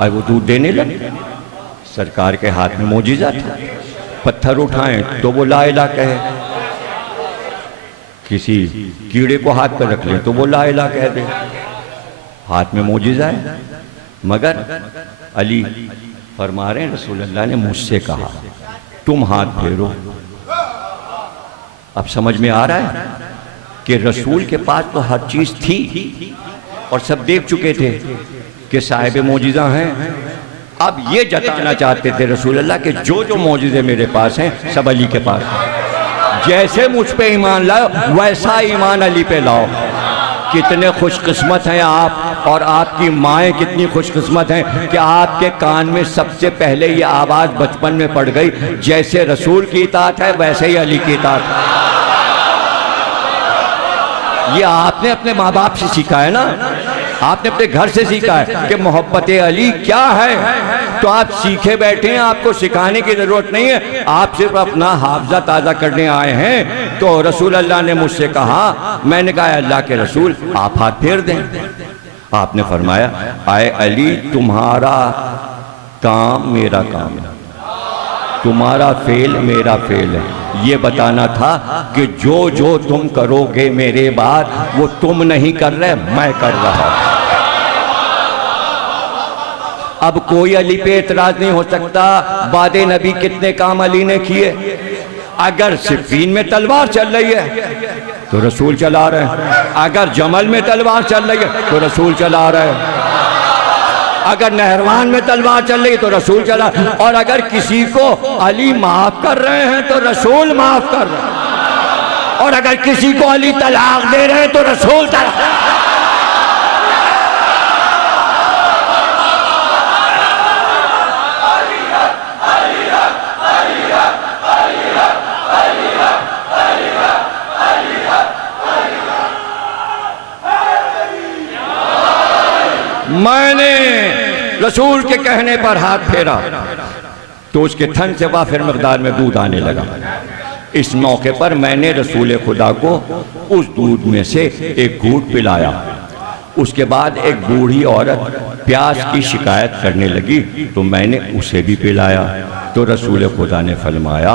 और वो दूध देने लगे। सरकार के हाथ में मोजिज़ा था, पत्थर उठाएं तो वो ला इलाहा कहे, किसी कीड़े को हाथ पर रख लें तो वो ला इलाहा कह दे। हाथ में मोजिज़ा है। मगर अली फरमा रहे हैं रसूलुल्लाह ने मुझसे कहा तुम हाथ फेरो। अब समझ में आ रहा है कि रसूल के पास तो हर चीज थी और सब देख चुके थे कि साहिब मोजिज़ा हैं। अब ये जताना चाहते थे रसूलुल्लाह के जो जो मोजिज़े मेरे पास हैं सब अली के पास हैं। जैसे मुझ पे ईमान लाओ वैसा ईमान अली पे लाओ। कितने खुशकिस्मत हैं आप, और आपकी माएँ कितनी खुशकिस्मत हैं कि आपके कान में सबसे पहले ये आवाज़ बचपन में पड़ गई, जैसे रसूल की इताअत है वैसे ही अली की इताअत है। ये आपने अपने माँ बाप से सीखा है ना, आपने अपने घर से सीखा है कि मोहब्बत अली क्या है, तो आप सीखे बैठे हैं, आपको सिखाने की ज़रूरत नहीं है, आप सिर्फ अपना हाफजा ताज़ा करने आए हैं। तो रसूल अल्लाह ने मुझसे कहा, मैंने कहा अल्लाह के रसूल आप हाथ फेर दें। आपने फरमाया, आए अली तुम्हारा काम मेरा काम है, तुम्हारा फेल मेरा फेल है। ये बताना था कि जो जो तुम करोगे मेरे बाद वो तुम नहीं कर रहे, मैं कर रहा हूं। अब कोई अली पे एतराज नहीं हो सकता। बादे नबी कितने काम अली ने किए। अगर सिफ़ीन में तलवार चल रही है तो रसूल चला रहे हैं, अगर जमल में तलवार चल रही है तो रसूल चला रहे हैं, अगर नहरवान में तलवार चल रही है तो रसूल चला, और अगर किसी को अली माफ कर रहे हैं तो रसूल माफ कर रहे हैं, और अगर किसी को अली तलाक दे रहे हैं तो रसूल तलाक। मैंने रसूल के कहने पर हाथ फेरा तो उसके थन से वाफिर मकदार में दूध आने लगा। इस मौके पर मैंने रसूल खुदा को उस दूध में से एक घूंट पिलाया। उसके बाद एक बूढ़ी औरत प्यास की शिकायत करने लगी तो मैंने उसे भी पिलाया। तो रसूल खुदा ने फरमाया,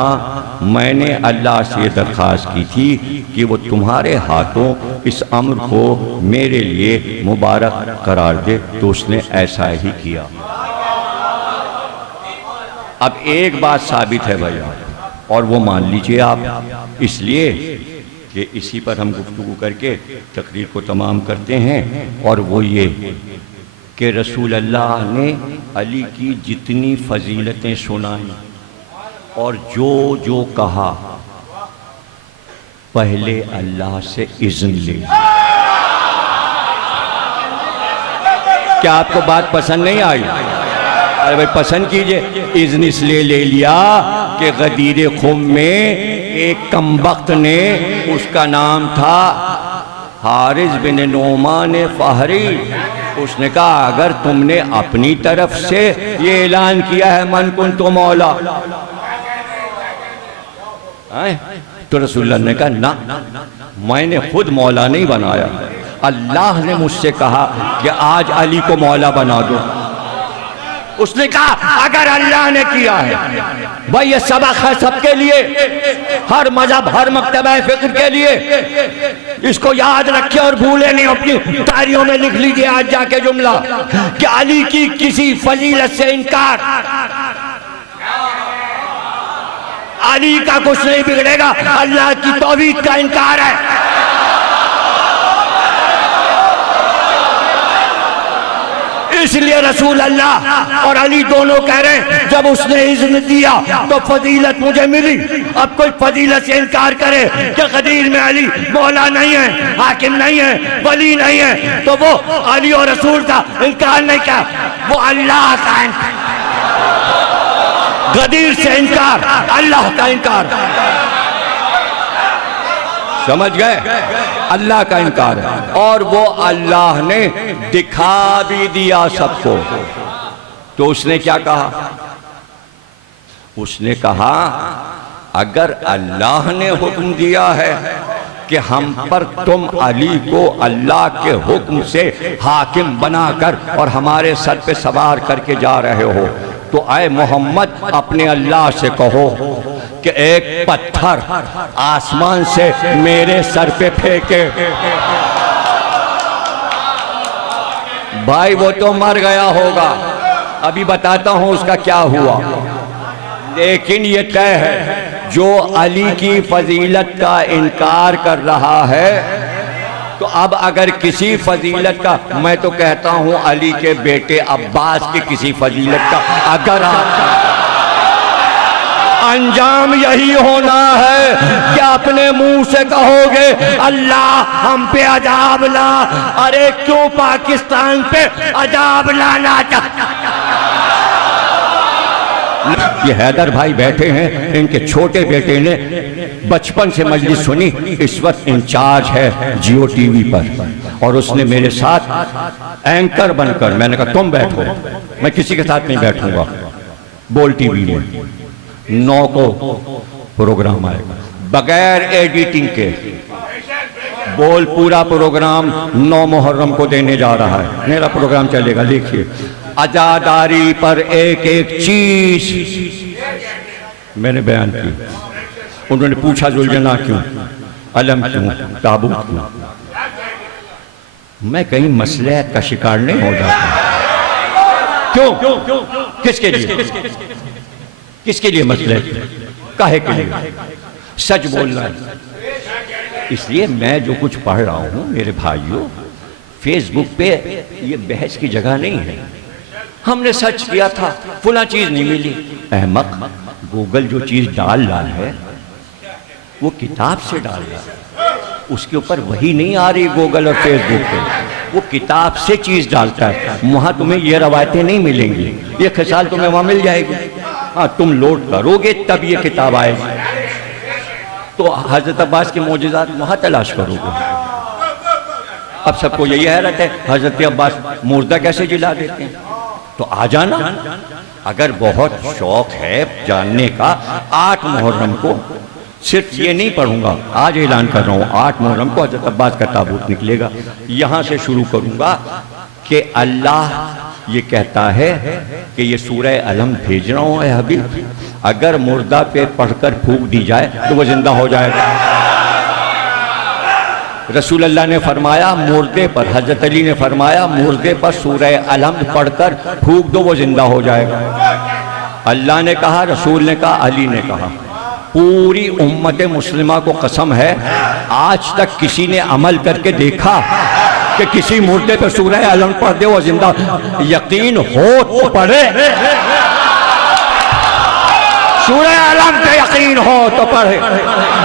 मैंने अल्लाह से दरख्वास्त की थी कि वो तुम्हारे हाथों इस अम्र को मेरे लिए मुबारक करार दे, तो उसने ऐसा ही किया। अब एक बात साबित है भैया, और वो मान लीजिए आप, इसलिए कि इसी पर हम गुफ्तगू करके तकरीर को तमाम करते हैं, और वो ये कि रसूल अल्लाह ने अली की जितनी फजीलतें सुनाई और जो जो कहा, पहले अल्लाह से इज़्न ले। क्या आपको बात पसंद नहीं आई? अरे भाई पसंद कीजिए। इज़्न इसलिए ले लिया कि गदीर खुम में एक कमबख्त ने, उसका नाम था हारिस बिन नोमान फ़हरी, उसने कहा अगर तुमने अपनी तरफ से ये ऐलान किया है मन कुन तो मौला, तो रसूलुल्लाह ने कहा ना, मैंने खुद मौला नहीं बनाया, अल्लाह ने मुझसे कहा कि आज अली को मौला बना दो। उसने कहा अगर अल्लाह ने किया है, भाई ये सबक है सबके लिए, हर मजहब हर मकतबा फिक्र के लिए, इसको याद रखे और भूले नहीं। अपनी डायरियों में लिख लीजिए आज जाके जुमला कि अली की किसी फजीलत से इनकार, अली का कुछ नहीं बिगड़ेगा, अल्लाह की तौहीद का इनकार है। इसलिए रसूल अल्लाह और अली दोनों कह रहे हैं जब उसने इज़्न दिया तो फजीलत मुझे मिली। अब कोई फजीलत से इनकार करे कि गदीर में अली मौला नहीं है, हाकिम नहीं है, वली नहीं है, तो वो अली और रसूल का इनकार नहीं किया, वो अल्लाह का इनकार। गदीर से इनकार, अल्लाह का इनकार। समझ गए? अल्लाह का इनकार है, और वो अल्लाह ने दिखा भी दिया सबको। तो उसने क्या कहा? उसने कहा अगर अल्लाह ने हुक्म दिया है कि हम पर तुम अली को अल्लाह के हुक्म से हाकिम बनाकर और हमारे सर पे सवार करके जा रहे हो, तो आए मोहम्मद अपने अल्लाह से कहो कि एक पत्थर आसमान से मेरे सर पे फेंके। भाई वो तो मर गया होगा, अभी बताता हूं उसका क्या हुआ, लेकिन ये तय है जो अली की फजीलत का इनकार कर रहा है, तो अब अगर किसी फजीलत का, मैं तो कहता हूं अली के बेटे अब्बास की किसी फजीलत का अगर अंजाम यही होना है कि अपने मुंह से कहोगे अल्लाह हम पे अजाब ला। अरे क्यों पाकिस्तान पे अजाब लाना चाहता? ये हैदर भाई बैठे हैं, इनके छोटे बेटे ने बचपन से मजलिस सुनी, इस वक्त इंचार्ज है जियो टीवी पर, और उसने मेरे साथ एंकर बनकर, मैंने कहा तुम बैठो, मैं किसी के साथ नहीं बैठूंगा, बोल टीवी में 9 को प्रोग्राम आएगा बगैर एडिटिंग के। बोल पूरा प्रोग्राम 9 मुहर्रम को देने जा रहा है, मेरा प्रोग्राम चलेगा। देखिए आजादारी पर एक एक चीज मैंने बयान की। उन्होंने पूछा जुलझना क्यों, अलम क्यों, ताबूत क्यों? मैं कहीं मसले का शिकार नहीं हो जाता। क्यों? किसके लिए? किसके लिए मसले? काहे के लिए? सच बोलना है। इसलिए मैं जो कुछ पढ़ रहा हूं मेरे भाइयों, फेसबुक पे ये बहस की जगह नहीं है। हमने सर्च किया था, फुला चीज नहीं मिली। अहमक, गूगल जो चीज डाल रहा है वो किताब से डाल रहा है, उसके ऊपर वही नहीं आ रही गूगल और फेसबुक पे, वो किताब से चीज डालता है। वहां तुम्हें ये रवायतें नहीं मिलेंगी, ये खिसाल तुम्हें वहां मिल जाएगी। हाँ, तुम लोड करोगे तब ये किताब आएगी। तो हजरत अब्बास के मोजिज़ात वहां तलाश करोगे। अब सबको यही हैरत है, हजरत अब्बास मुर्दा कैसे जिला देते हैं? तो आ जाना, अगर बहुत शौक है जानने का। 8 मुहर्रम को सिर्फ ये नहीं पढ़ूंगा, आज ऐलान कर रहा हूँ, 8 मुहर्रम को हजरत अब्बास का ताबूत निकलेगा। यहाँ से शुरू करूंगा कि अल्लाह ये कहता है कि ये सूरह अलम भेज रहा हूँ हबीब, अगर मुर्दा पे पढ़कर फूंक दी जाए तो वो जिंदा हो जाएगा। रसूल अल्लाह ने फरमाया मुर्दे पर, हजरत अली ने फरमाया मुर्दे पर सूरह अलम पढ़कर फूंक दो वो जिंदा हो जाएगा। अल्लाह ने कहा, रसूल ने कहा, अली ने कहा। पूरी उम्मत मुस्लिमा को कसम है, आज तक किसी ने अमल करके देखा कि किसी मुर्दे पर सूरह अलम पढ़ दे वो जिंदा? यकीन हो तो पढ़े, सूरह अलम पे यकीन हो तो पढ़े।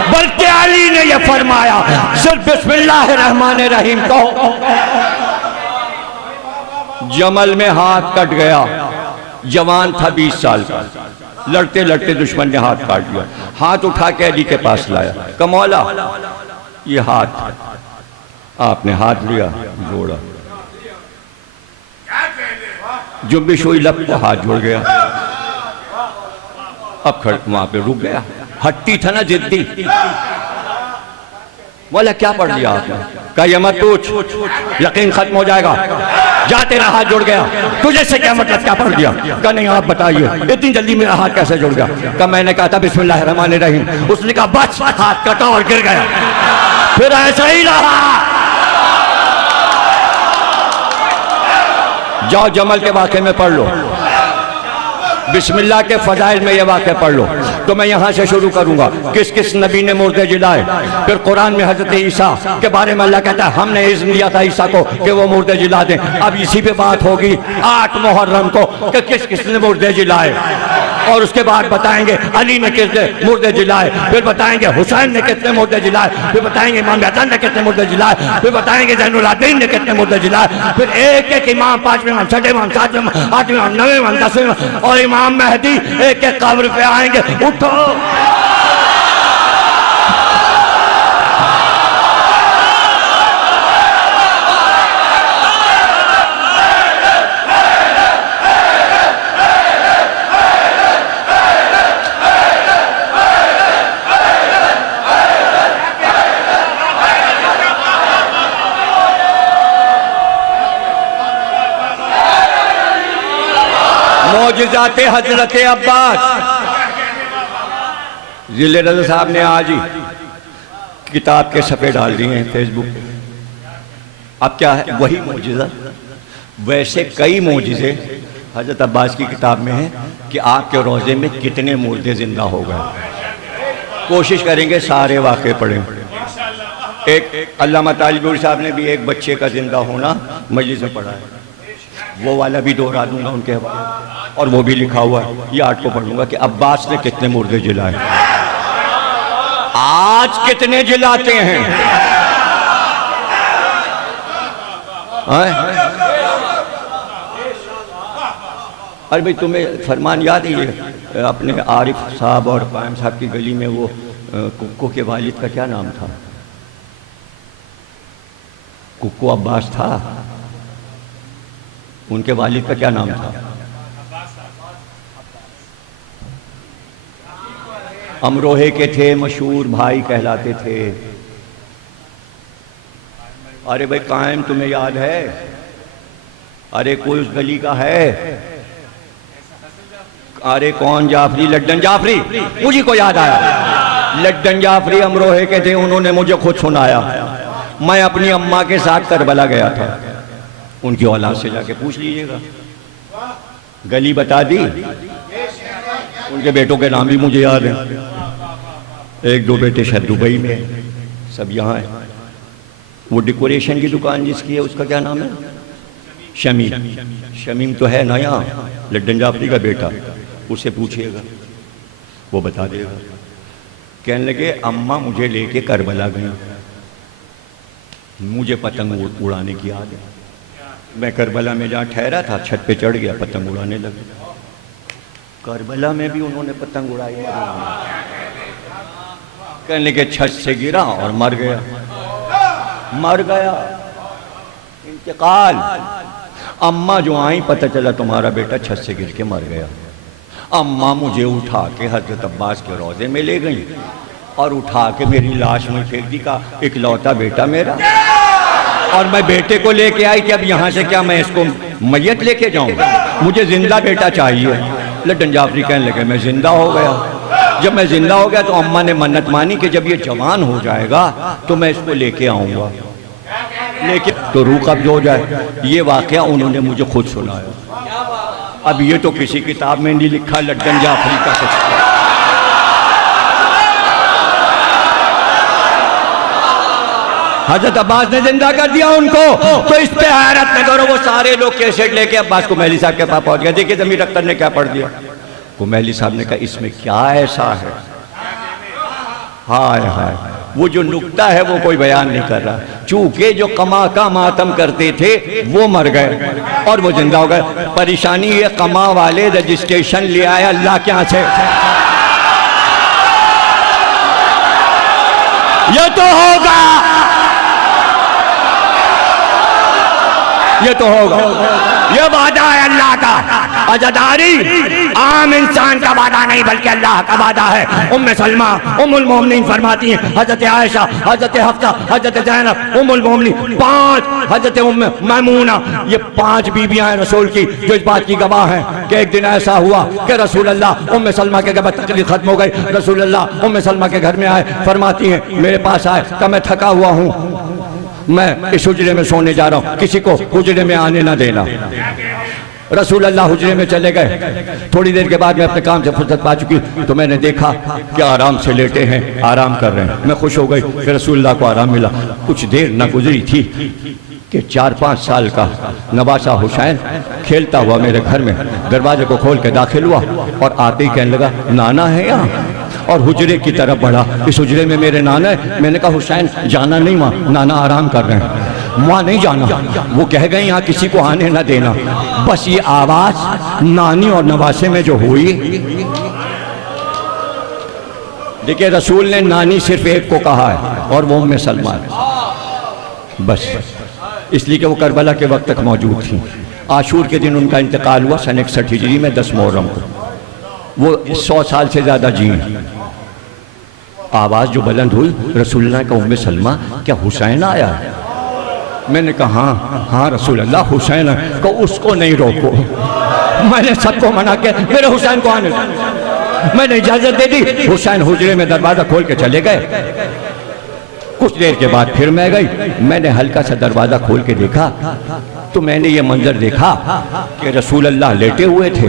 बल्कि अली ने यह फरमाया सिर्फ बिस्मिल्लाहिर्रहमानिर्रहीम कहो। जमल में हाथ कट गया, जवान था 20 साल का, लड़ते लड़ते दुश्मन ने हाथ काट दिया। हाथ उठा के अली के पास लाया, कमौला ये हाथ। आपने हाथ लिया, जोड़ा, जुम्बिश हुई, लब को हाथ जुड़ गया। अब वहां पे रुक गया, हट्टी था ना, जिद्दी। बोला क्या पढ़ लिया आपने? कहा ये मत पूछ, यकीन खत्म हो जाएगा, जा तेरा हाथ जुड़ गया, तुझे से क्या मतलब, क्या पढ़ दिया? कहा नहीं आप बताइए, इतनी जल्दी मेरा हाथ कैसे जुड़ गया? कहा मैंने कहा था बिस्मिल्लाहिर्रहमानिर्रहीम। उसने कहा बस, हाथ कटा और गिर गया। फिर ऐसा ही रहा। जाओ जमल के वाक़े में पढ़ लो, बिस्मिल्लाह के फजाइल में ये वाक़या पढ़ लो। तो मैं यहाँ से शुरू करूँगा, किस किस नबी ने मुर्दे जिलाए। फिर कुरान में हजरत ईसा के बारे में अल्लाह कहता है हमने इज़्न दिया था ईसा को कि वो मुर्दे जिला दें। अब इसी पे बात होगी 8 मुहर्रम को कि किस किस ने मुर्दे जिलाए, और उसके बाद बताएंगे अली ने कितने मुर्दे जिलाए, फिर बताएंगे हुसैन ने कितने मुर्दे जिलाए, फिर बताएंगे इमाम हसन ने कितने मुर्दे जिलाए, फिर बताएंगे ज़ैनुल आबिदीन ने कितने मुर्दे जिलाए। फिर एक एक इमाम, 5वें इमाम, 6वें इमाम, 7वें इमाम, 8वें इमाम, 9वें इमाम, 10वें इमाम और इमाम मेहदी एक एक कब्र पे आएंगे। उठो, मौजिज़ाते हजरत अब्बास। जिले रज़ा साहब ने आज ही किताब के सफ़े डाल दिए हैं फेसबुक पे। अब क्या है, वही मौजिज़ा। वैसे कई मौजिज़े हजरत अब्बास की किताब में है कि आपके रोज़े में कितने मुर्दे जिंदा हो गए। कोशिश करेंगे सारे वाक़े पढ़ें। एक अल्लामा तालिबुर साहब ने भी एक बच्चे का जिंदा होना मजलिस में पढ़ा है। वो वाला भी दोहरा दूंगा उनके हवाले, और वो भी लिखा हुआ है, ये 8 को पढ़ूंगा कि अब्बास ने कितने मुर्दे जिलाए, आज कितने जिलाते हैं। अरे भाई तुम्हें फरमान याद है ये अपने आरिफ साहब और कायम साहब की गली में वो कुक्को के वालिद का क्या नाम था? कुक्को अब्बास था, उनके वालिद का क्या नाम था? अमरोहे के थे, मशहूर भाई कहलाते थे। अरे भाई कायम तुम्हें याद है? अरे कोई उस गली का है? अरे कौन? जाफरी, लड्डन जाफरी, मुझे को याद आया। लड्डन जाफरी अमरोहे के थे, उन्होंने मुझे खुद सुनाया। मैं अपनी अम्मा के साथ करबला गया था, उनकी औलाद से जाके पूछ लीजिएगा, गली बता दी। उनके बेटों के नाम भी मुझे याद है, 1-2 बेटे शायद दुबई में, सब यहाँ है। वो डेकोरेशन की दुकान जिसकी है उसका क्या नाम है? शमीम। शमीम तो है ना यहाँ, लड्डन जाफरी का बेटा, उससे पूछिएगा वो बता देगा। कहने लगे अम्मा मुझे लेके करबला गई, मुझे पतंग उड़ाने की आदत, मैं करबला में जहाँ ठहरा था छत पे चढ़ गया, पतंग उड़ाने लगे। करबला में भी उन्होंने पतंग उड़ाई। कहने लगे छत से गिरा और मर गया, मर गया, इंतकाल। अम्मा जो आई पता चला तुम्हारा बेटा छत से गिर के मर गया। अम्मा मुझे उठा के हजरत अब्बास के रोजे में ले गई और उठा के मेरी लाश में फेंक दी, का इकलौता बेटा मेरा, और मैं बेटे को लेके आई कि अब यहाँ से क्या मैं इसको मैयत लेके जाऊँ, मुझे जिंदा बेटा चाहिए। लड्डन जाफरी कहने लगे मैं जिंदा हो गया। जब मैं जिंदा हो गया तो अम्मा ने मन्नत मानी कि जब ये जवान हो जाएगा तो मैं इसको लेके आऊँगा, लेकिन तो रूह कब्ज हो जाए। ये वाकया उन्होंने मुझे खुद सुनाया। अब ये तो किसी किताब में नहीं लिखा, लड्डन जाफरी का कुछ। हजरत अब्बास ने जिंदा कर दिया उनको, तो इस पे हैरत न करो। वो सारे लोग कैसेट लेके अब्बास कुमैली साहब के पास पहुंच गए। देखिए जमीर अख्तर ने क्या पढ़ दिया। कुमैली साहब ने कहा इसमें क्या ऐसा है? हाय हाय, वो जो नुक्ता है वो कोई बयान नहीं कर रहा। चूंकि जो कमा का मातम करते थे वो मर गए और वो जिंदा हो गए। परेशानी ये कमा वाले रजिस्ट्रेशन ले आए अल्लाह के यहाँ से। ये तो होगा, ये तो होगा, ये वादा है अल्लाह का। अज़ादारी आम इंसान का वादा नहीं बल्कि अल्लाह का वादा है। उम्मे सलमा उम्मुल मोमिनीन फरमाती हैं, हजरत आयशा, हजरत हफ्सा, हजरत ज़ैनब उम्मुल मोमिनीन 5, हजरत उम्मे मैमूना, ये 5 बीबियां हैं रसूल की जो इस बात की गवाह हैं कि एक दिन ऐसा हुआ कि रसूल अल्लाह उम्मे सलमा के घर तकलीफ खत्म हो गई। रसूल अल्लाह उम्मे सलमा के घर में आए, फरमाती हैं मेरे पास आए कि मैं थका हुआ हूँ, मैं इस हुजरे में सोने जा रहा हूँ, किसी को हुजरे में आने ना देना। रसूल अल्लाह हुजरे में चले गए। थोड़ी देर के बाद मैं अपने काम से फुर्सत पा चुकी तो मैंने देखा कि आराम से लेटे हैं, आराम कर रहे हैं। मैं खुश हो गई कि रसूल अल्लाह को आराम मिला। कुछ देर न गुजरी थी कि 4-5 साल का नवासा हुसैन खेलता हुआ मेरे घर में दरवाजे को खोल के दाखिल हुआ और आते ही कहने लगा नाना है यहाँ, और हुजरे की तरफ बढ़ा। इस हुजरे में मेरे नाना है। मैंने कहा हुसैन जाना नहीं, वहाँ नाना आराम कर रहे हैं, वहाँ नहीं जाना। वो कह गए यहाँ किसी को आने ना देना। बस ये आवाज नानी और नवासे में जो हुई, देखिए रसूल ने नानी सिर्फ एक को कहा है और वो उम्मे सलमा है, बस इसलिए कि वो करबला के वक्त तक मौजूद थी। आशूर के दिन उनका इंतकाल हुआ सन 61 हिजरी में 10 मुहर्रम को। वो 100 साल से ज़्यादा जी। आवाज़ जो बुलंद हुई, रसूलुल्लाह का उम्मे सलमा क्या हुसैन आया है? मैंने कहा हाँ हाँ रसूल अल्लाह हुसैन है। को उसको नहीं रोको। मैंने सबको मना किया मेरे हुसैन को आने, मैंने इजाज़त दे दी। हुसैन हुजरे में दरवाज़ा खोल के चले गए। कुछ देर के बाद फिर मैं गई। मैंने हल्का सा दरवाज़ा खोल के देखा तो मैंने ये मंजर देखा कि रसूल अल्लाह लेटे हुए थे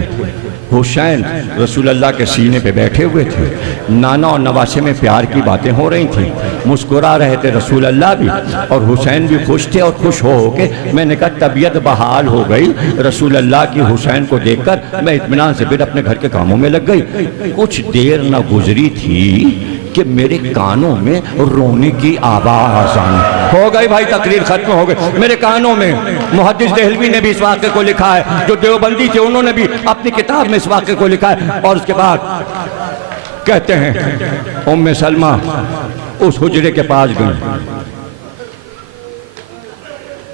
हुसैन रसूलुल्लाह के सीने पे बैठे हुए थे। नाना और नवासे में प्यार की बातें हो रही थी, मुस्कुरा रहे थे रसूलुल्लाह भी और हुसैन भी खुश थे। और खुश हो के मैंने कहा तबीयत बहाल हो गई रसूलुल्लाह की हुसैन को देखकर। मैं इत्मीनान से फिर अपने घर के कामों में लग गई। कुछ देर न गुजरी थी कि मेरे कानों में रोने की आवाज़ आनी हो गई। भाई तकरीर खत्म हो गई मेरे कानों में। मुहद्दिस देहलवी ने भी इस वाक़े को लिखा है, जो देवबंदी थे उन्होंने भी अपनी किताब में इस वाक़े को लिखा है। और उसके बाद कहते हैं उम्मे सलमा उस हुजरे के पास गई।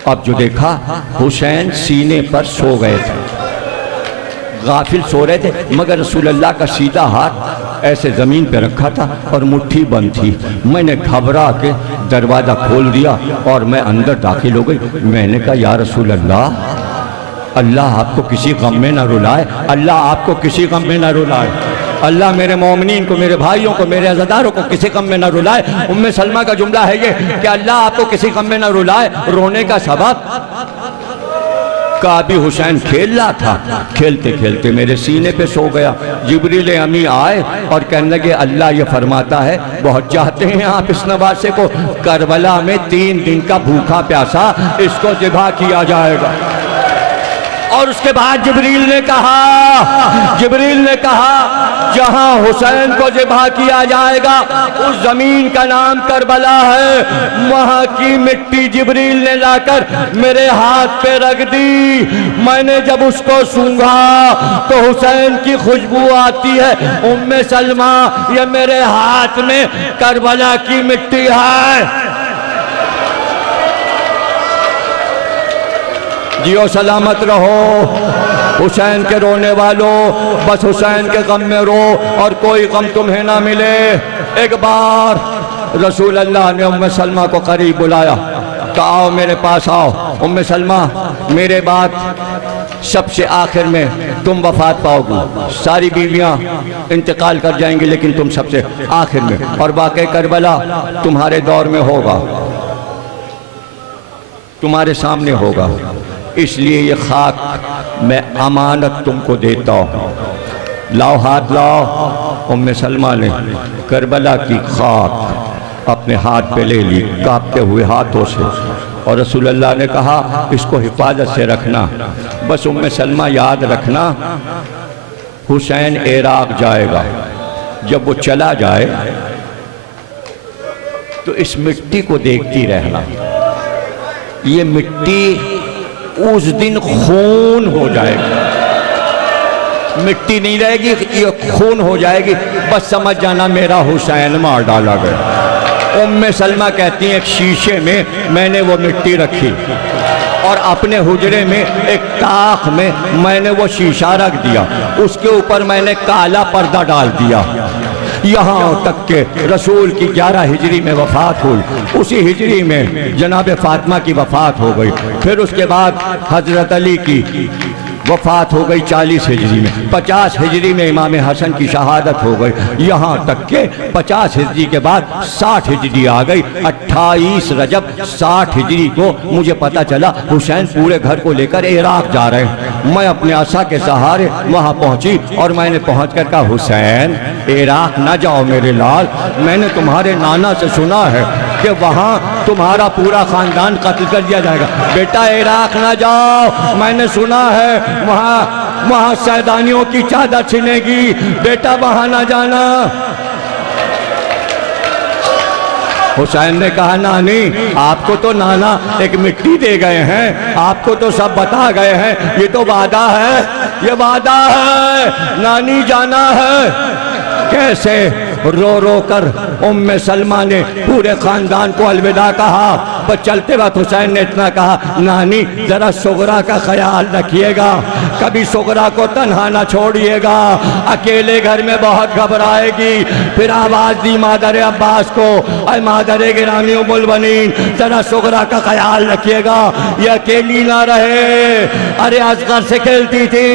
अब जो देखा हुसैन सीने पर सो गए थे, गाफिल सो रहे थे, मगर रसूलुल्लाह का सीधा हाथ ऐसे ज़मीन पे रखा था और मुट्ठी बंद थी। मैंने घबरा के दरवाज़ा खोल दिया और मैं अंदर दाखिल हो गई। मैंने कहा या रसूलुल्लाह, अल्लाह आपको किसी गम में ना रुलाए, अल्लाह आपको किसी गम में ना रुलाए, अल्लाह मेरे मोमिनीन को, मेरे भाइयों को, मेरे अज़ादारों को किसी गम में ना रुलाए। उम्मे सलमा का जुमला है ये कि अल्लाह आपको किसी गम में ना रुलाए। रोने का सबब काबी हुसैन खेल रहा था, खेलते खेलते मेरे सीने पे सो गया। जिब्रील अमी आए और कहने लगे अल्लाह ये फरमाता है बहुत चाहते हैं आप इस नवासे को, करबला में 3 दिन का भूखा प्यासा इसको ज़िबा किया जाएगा। और उसके बाद जिब्रील ने कहा जहां हुसैन को ज़िबा किया जाएगा उस जमीन का नाम करबला है। वहां की मिट्टी जिब्रील ने लाकर मेरे हाथ पे रख दी। मैंने जब उसको सूंघा तो हुसैन की खुशबू आती है। उम्मे सलमा ये मेरे हाथ में करबला की मिट्टी है। जियो सलामत रहो हुसैन के रोने वालों, बस हुसैन के गम में रो और कोई गम तुम्हें ना मिले। एक बार रसूल अल्लाह ने उम्मे सलमा को करीब बुलाया तो आओ मेरे पास आओ। उम्मे सलमा मेरे बाद सबसे आखिर में तुम वफात पाओगी, सारी बीवियां इंतकाल कर जाएंगी लेकिन तुम सबसे आखिर में। और वाक़ई करबला तुम्हारे दौर में होगा, तुम्हारे सामने होगा, इसलिए ये खाक मैं अमानत तुमको देता हूँ। लाओ हाथ लाओ। उम्मे सलमा ने करबला की खाक अपने हाथ पे ले ली कांपते हुए हाथों से और रसूलुल्लाह ने कहा इसको हिफाजत से रखना। बस उम्मे सलमा याद रखना हुसैन इराक जाएगा, जब वो चला जाए तो इस मिट्टी को देखती रहना। ये मिट्टी उस दिन खून हो जाएगी, मिट्टी नहीं रहेगी, ये खून हो जाएगी। बस समझ जाना मेरा हुसैन मार डाला गया। उम्मे सलमा कहती हैं एक शीशे में मैंने वो मिट्टी रखी और अपने हुजरे में एक ताक में मैंने वो शीशा रख दिया, उसके ऊपर मैंने काला पर्दा डाल दिया। यहाँ तक के रसूल की 11 हिजरी में वफ़ात हुई, उसी हिजरी में जनाब फातिमा की वफ़ात हो गई। फिर उसके बाद हज़रत अली की वफ़ात हो गई 40 हिजरी में। 50 हिजरी में इमाम हसन की शहादत हो गई। यहाँ तक के 50 हिजरी के बाद 60 हिजरी आ गई। 28 रजब 60 हिजरी को मुझे पता चला हुसैन पूरे घर को लेकर इराक जा रहे हैं। मैं अपने आशा के सहारे वहाँ पहुँची और मैंने पहुँच कर कहा हुसैन इराक ना जाओ मेरे लाल, मैंने तुम्हारे नाना से सुना है कि वहाँ तुम्हारा पूरा ख़ानदान कत्ल कर दिया जाएगा। बेटा इराक ना जाओ, मैंने सुना है वहाँ सैदानियों की चादर छिनेगी, बेटा वहाँ ना जाना। हुसैन ने कहा नानी आपको तो नाना एक मिट्टी दे गए हैं, आपको तो सब बता गए हैं, ये तो वादा है, ये वादा है, नानी जाना है। कैसे रो रो कर उम्मे सलमा ने पूरे खानदान को अलविदा कहा। पर चलते वक्त हुसैन ने इतना कहा नानी जरा सुगरा का ख्याल रखिएगा, कभी सुगरा को तन्हा ना छोड़िएगा, अकेले घर में बहुत घबराएगी। फिर आवाज़ दी मादर अब्बास को, अरे मादर गिरामी उम्मुल बनीन जरा सुगरा का ख्याल रखिएगा, ये अकेली ना रहे। अरे असगर से खेलती थी,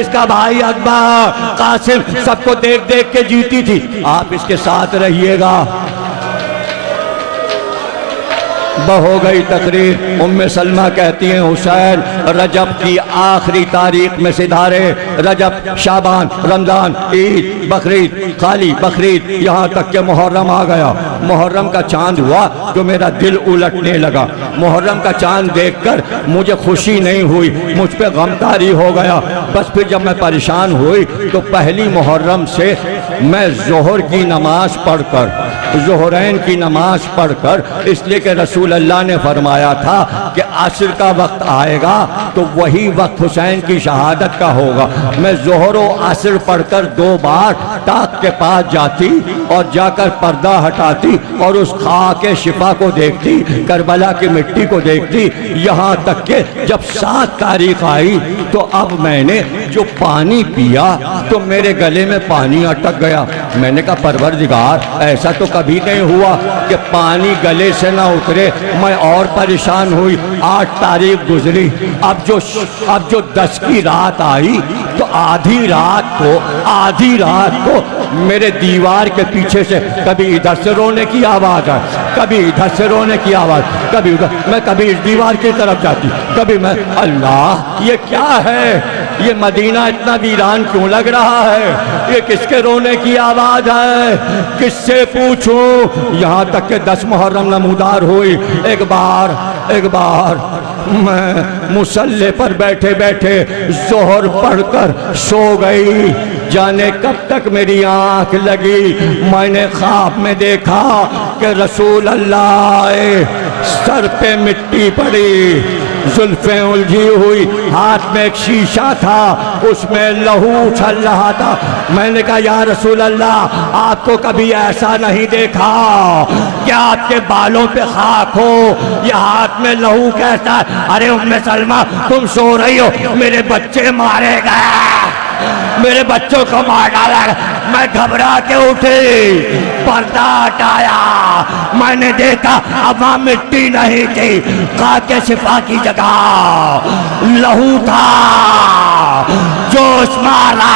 इसका भाई अकबर कासिम सबको देख देख के जीती थी, आप इसके साथ रहिएगा। हो गई तकरीर। उम्मे सलमा कहती हैं हुसैन रजब की आखिरी तारीख में सिधारे, रजब, शाबान, रमज़ान, ईद, बकरीद, खाली बकरीद, यहाँ तक के मुहर्रम आ गया। मुहर्रम का चांद हुआ तो मेरा दिल उलटने लगा। मुहर्रम का चांद देखकर मुझे खुशी नहीं हुई, मुझ पे गमतारी हो गया। बस फिर जब मैं परेशान हुई तो पहली मुहर्रम से मैं ज़ोहर की नमाज पढ़कर, ज़ोहरैन की नमाज पढ़कर, इसलिए कि रसूल अल्लाह ने फरमाया था कि असर का वक्त आएगा तो वही वक्त हुसैन की शहादत का होगा। मैं ज़ोहर और असर पढ़कर 2 बार ताक के पास जाती और जाकर पर्दा हटाती और उस खाके शिफा को देखती, करबला की मिट्टी को देखती। यहाँ तक के जब 7 तारीख आई तो अब मैंने जो पानी पिया तो मेरे गले में पानी अटक गया। मैंने कहा परवरदिगार, ऐसा तो कभी नहीं हुआ कि पानी गले से ना उतरे। मैं और परेशान हुई। 8 तारीख गुजरी, अब जो 10 की रात आई तो आधी रात को मेरे दीवार के पीछे से कभी इधर से रोने की आवाज़ है, कभी इधर से रोने की आवाज़, कभी उधर। मैं कभी इस दीवार की तरफ जाती, कभी मैं, अल्लाह ये क्या है, ये मदीना इतना वीरान क्यों लग रहा है, ये किसके रोने की आवाज़ है, किससे पूछूं। यहाँ तक के 10 मुहर्रम नमूदार हुई। एक बार मैं मुसल्ले पर बैठे बैठे ज़ोहर पढ़कर सो गई। जाने कब तक मेरी आंख लगी, मैंने ख्वाब में देखा कि रसूल अल्लाह आए, सर पे मिट्टी पड़ी, जुल्फें उलझी हुई, हाथ में एक शीशा था, उसमें लहू उछल रहा था। मैंने कहा या रसूल अल्लाह, आपको कभी ऐसा नहीं देखा, क्या आपके बालों पे खाक हो, या हाथ में लहू कैसा है। अरे उम्मे सलमा तुम सो रही हो, मेरे बच्चे मारे गए, मेरे बच्चों को मार डाला। मैं घबरा के उठी, पर्दा हटाया, मैंने देखा अब वहां मिट्टी नहीं थी, खाके शिफा की जगह लहू था। जोश मारा।